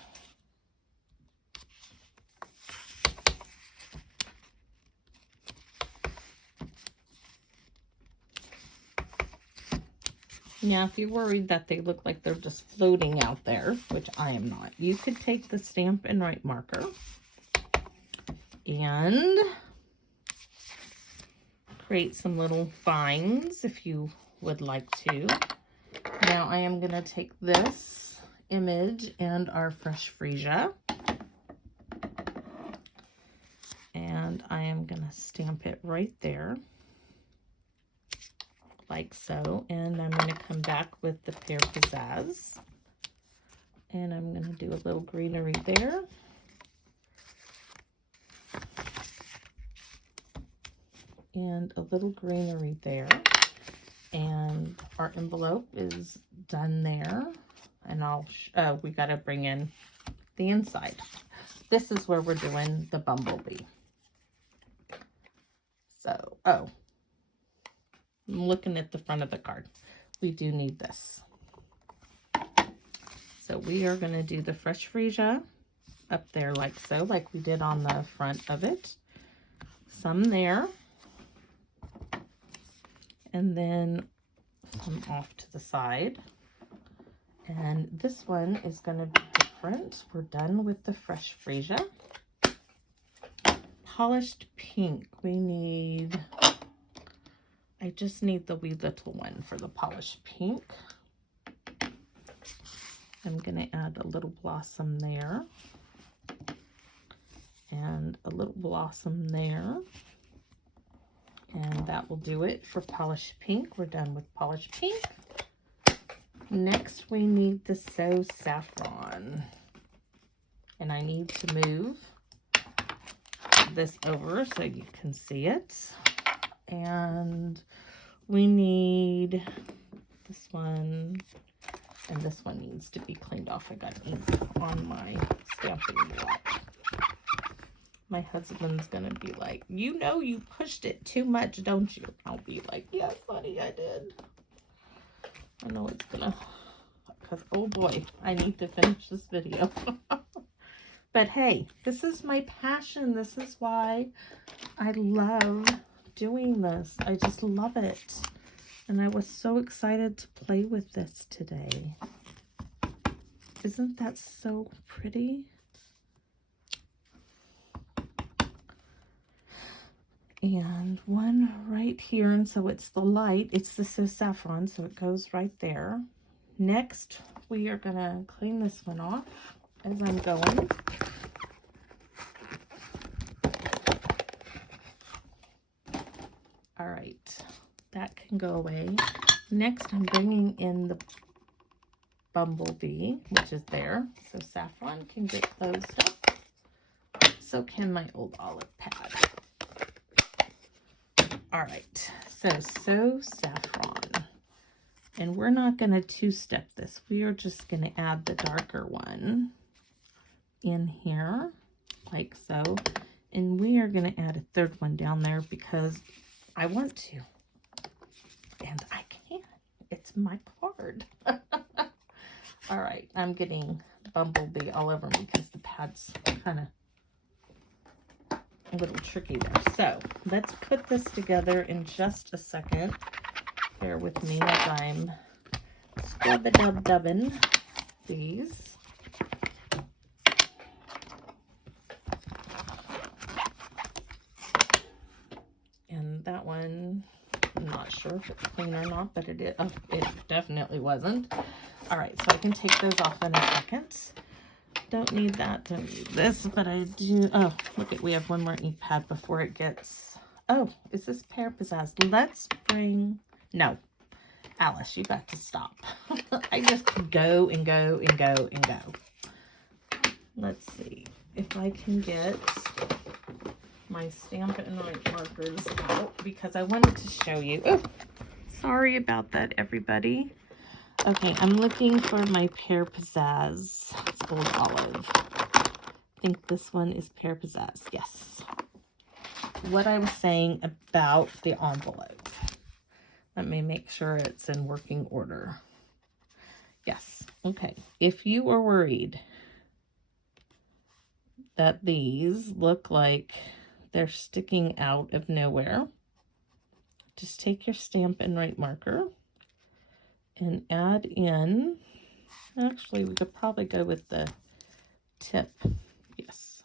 Now, if you're worried that they look like they're just floating out there, which I am not, you could take the Stampin' marker and create some little vines if you would like to. Now, I am going to take this image and our fresh freesia, and I am going to stamp it right there. Like so, and I'm going to come back with the Pear Pizzazz, and I'm going to do a little greenery there, and a little greenery there, and our envelope is done there, and we got to bring in the inside. This is where we're doing the bumblebee. So, I'm looking at the front of the card. We do need this. So we are going to do the fresh freesia up there like so, like we did on the front of it. Some there. And then some off to the side. And this one is going to be different. We're done with the fresh freesia. Polished pink. We need... I just need the wee little one for the polished pink. I'm going to add a little blossom there. And a little blossom there. And that will do it for polished pink. We're done with polished pink. Next, we need the So Saffron. And I need to move this over so you can see it. And we need this one, and this one needs to be cleaned off. I got ink on my stamping block. My husband's gonna be like, you know you pushed it too much, don't you? I'll be like, yes, honey, I did. I know it's gonna, because oh boy, I need to finish this video. But hey, this is my passion. This is why I love doing this. I just love it. And I was so excited to play with this today. Isn't that so pretty? And one right here, and so it's the light. It's the So Saffron, so it goes right there. Next, we are gonna clean this one off as I'm going. All right, that can go away. Next, I'm bringing in the bumblebee, which is there. So Saffron can get closed up. So can my old olive pad. All right, so Saffron. And we're not going to two-step this. We are just going to add the darker one in here, like so. And we are going to add a third one down there because I want to. And I can't. It's my card. All right, I'm getting bumblebee all over me because the pad's kind of a little tricky there. So let's put this together in just a second. Bear with me as I'm scrub-a-dub-dubbing these. And that one, I'm not sure if it's clean or not, but it is. Oh, it definitely wasn't. All right, so I can take those off in a second. Don't need that, don't need this, but I do. Oh, look at, we have one more ink pad before it gets. Oh, is this Pear Pizzazz? Let's bring. No, Alice, you got to stop. I just go and go and go and go. Let's see if I can get my Stampin'Up markers out because I wanted to show you. Oh, sorry about that, everybody. Okay, I'm looking for my Pear Pizzazz. It's Old Olive. I think this one is Pear Pizzazz. Yes. What I was saying about the envelope. Let me make sure it's in working order. Yes. Okay. If you are worried that these look like they're sticking out of nowhere, just take your Stampin' marker and add in, actually we could probably go with the tip. Yes.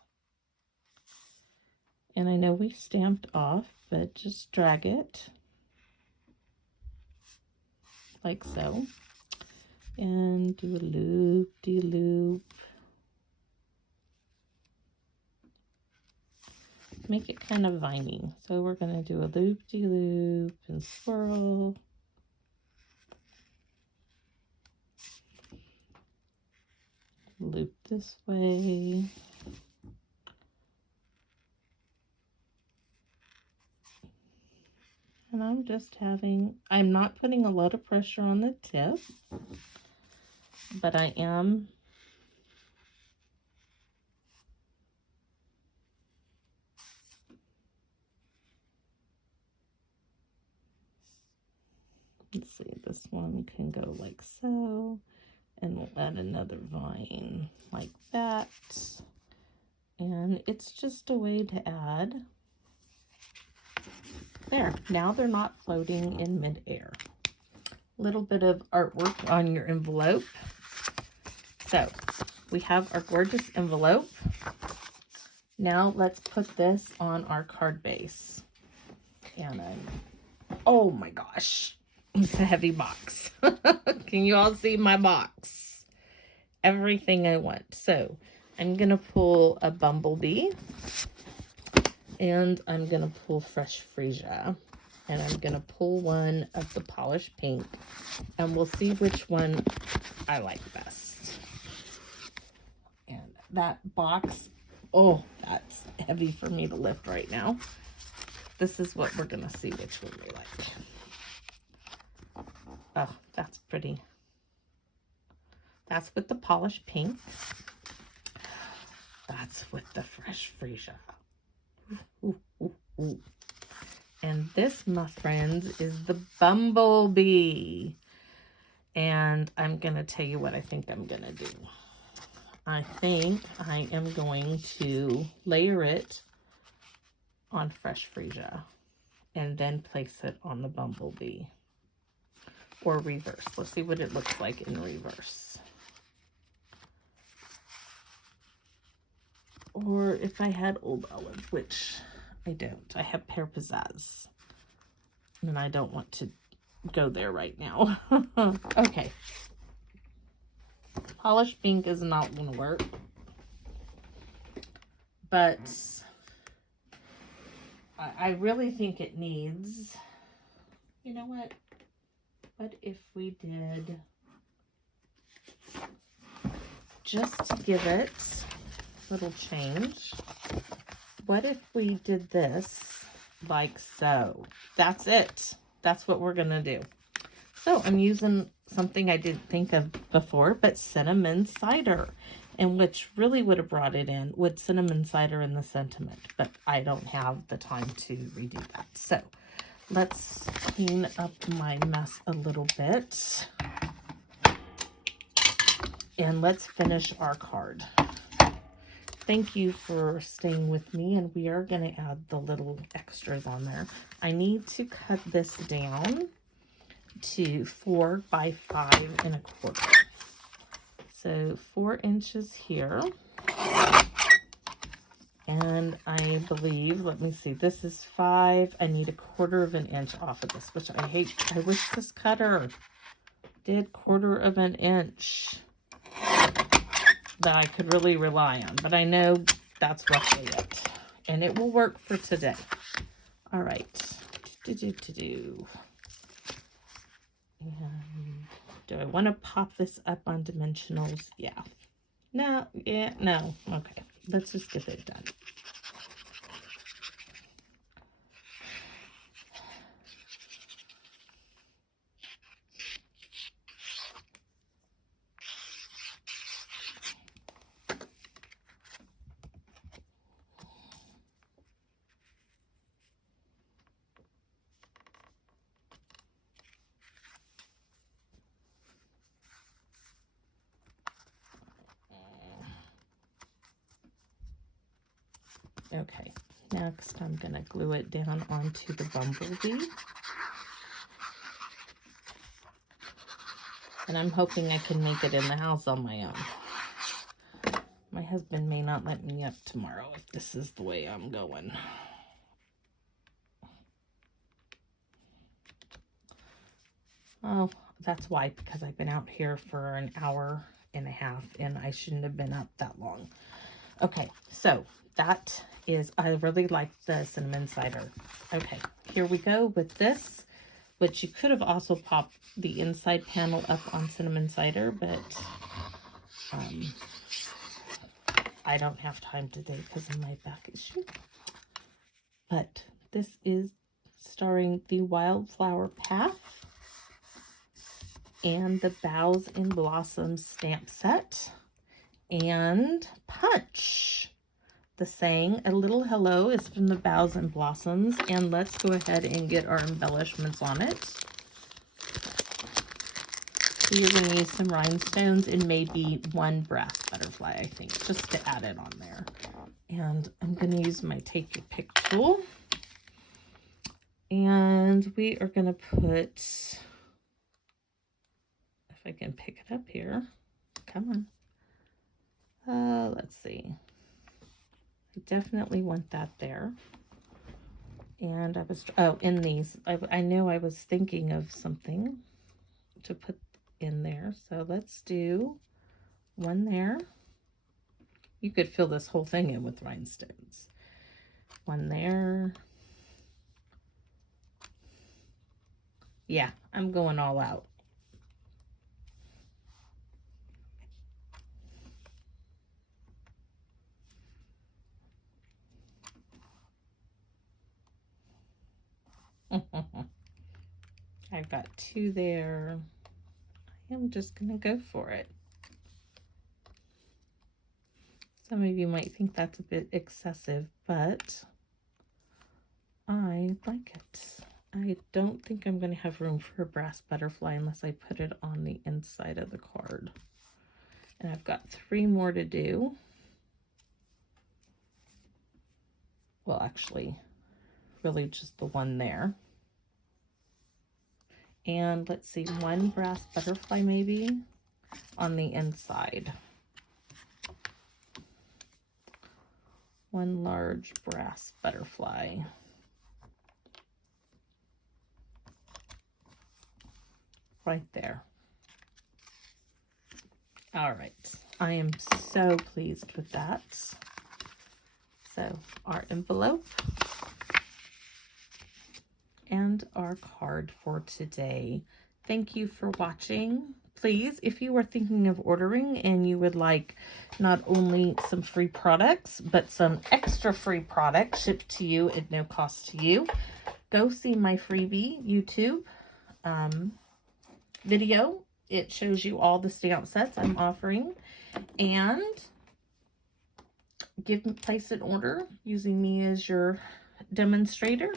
And I know we stamped off, but just drag it like so. And do a loop-de-loop. Make it kind of viney. So we're going to do a loop-de-loop and swirl. Loop this way. And I'm not putting a lot of pressure on the tip, but I am let's see, this one can go like so, and we'll add another vine like that. And it's just a way to add. There, now they're not floating in midair. Little bit of artwork on your envelope. So we have our gorgeous envelope. Now let's put this on our card base. And oh my gosh, it's a heavy box. Can you all see my box? Everything I want. So I'm gonna pull a bumblebee, and I'm gonna pull fresh freesia, and I'm gonna pull one of the polished pink, and we'll see which one I like best. And that box, oh, that's heavy for me to lift right now. This is what we're gonna see which one we like. Oh, that's pretty. That's with the polished pink. That's with the fresh freesia. Ooh, ooh, ooh. And this, my friends, is the bumblebee. And I'm going to tell you what I think I'm going to do. I think I am going to layer it on fresh freesia and then place it on the bumblebee. Or reverse. Let's see what it looks like in reverse. Or if I had Old Olive, which I don't. I have Pear Pizzazz. And I don't want to go there right now. Okay. Polished pink is not going to work. But I really think it needs... You know what? What if we did... Just to give it a little change... What if we did this like so? That's it. That's what we're going to do. So I'm using something I didn't think of before, but cinnamon cider. And which really would have brought it in with cinnamon cider in the sentiment. But I don't have the time to redo that. So let's clean up my mess a little bit. And let's finish our card. Thank you for staying with me, and we are going to add the little extras on there. I need to cut this down to 4 by 5¼ So 4 inches here. And I believe, let me see, this is 5. I need 1/4 inch off of this, which I hate. I wish this cutter did 1/4 inch. That I could really rely on, but I know that's roughly it, and it will work for today. All right, and do I want to pop this up on dimensionals? Yeah, no, okay, let's just get it done. Okay, next I'm going to glue it down onto the bumblebee. And I'm hoping I can make it in the house on my own. My husband may not let me up tomorrow if this is the way I'm going. Oh, that's why, because I've been out here for an hour and a half and I shouldn't have been up that long. Okay, so that is, I really like the cinnamon cider. Okay, here we go with this, which you could have also popped the inside panel up on cinnamon cider, but I don't have time today because of my back issue. But this is starring the Wildflower Path and the Boughs and Blossoms stamp set and Punch. The saying, a little hello, is from the Boughs and Blossoms, and let's go ahead and get our embellishments on it. So you're going to use some rhinestones and maybe one brass butterfly, I think, just to add it on there. And I'm going to use my Take Your Pick tool. And we are going to put, if I can pick it up here, come on. Let's see. I definitely want that there. And I was, in these, I know I was thinking of something to put in there. So let's do one there. You could fill this whole thing in with rhinestones. One there. Yeah, I'm going all out. I've got two there. I am just going to go for it. Some of you might think that's a bit excessive, but I like it. I don't think I'm going to have room for a brass butterfly unless I put it on the inside of the card. And I've got 3 more to do. Well, actually, really just the one there. And let's see, 1 brass butterfly maybe on the inside. 1 large brass butterfly. Right there. All right, I am so pleased with that. So our envelope and our card for today. Thank you for watching. Please, if you are thinking of ordering and you would like not only some free products, but some extra free products shipped to you at no cost to you, go see my freebie YouTube video. It shows you all the stamp sets I'm offering, and place an order using me as your demonstrator,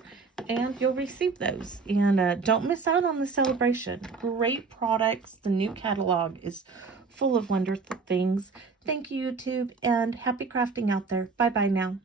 and you'll receive those. And don't miss out on the celebration. Great products. The new catalog is full of wonderful things. Thank you, YouTube, and happy crafting out there. Bye bye now.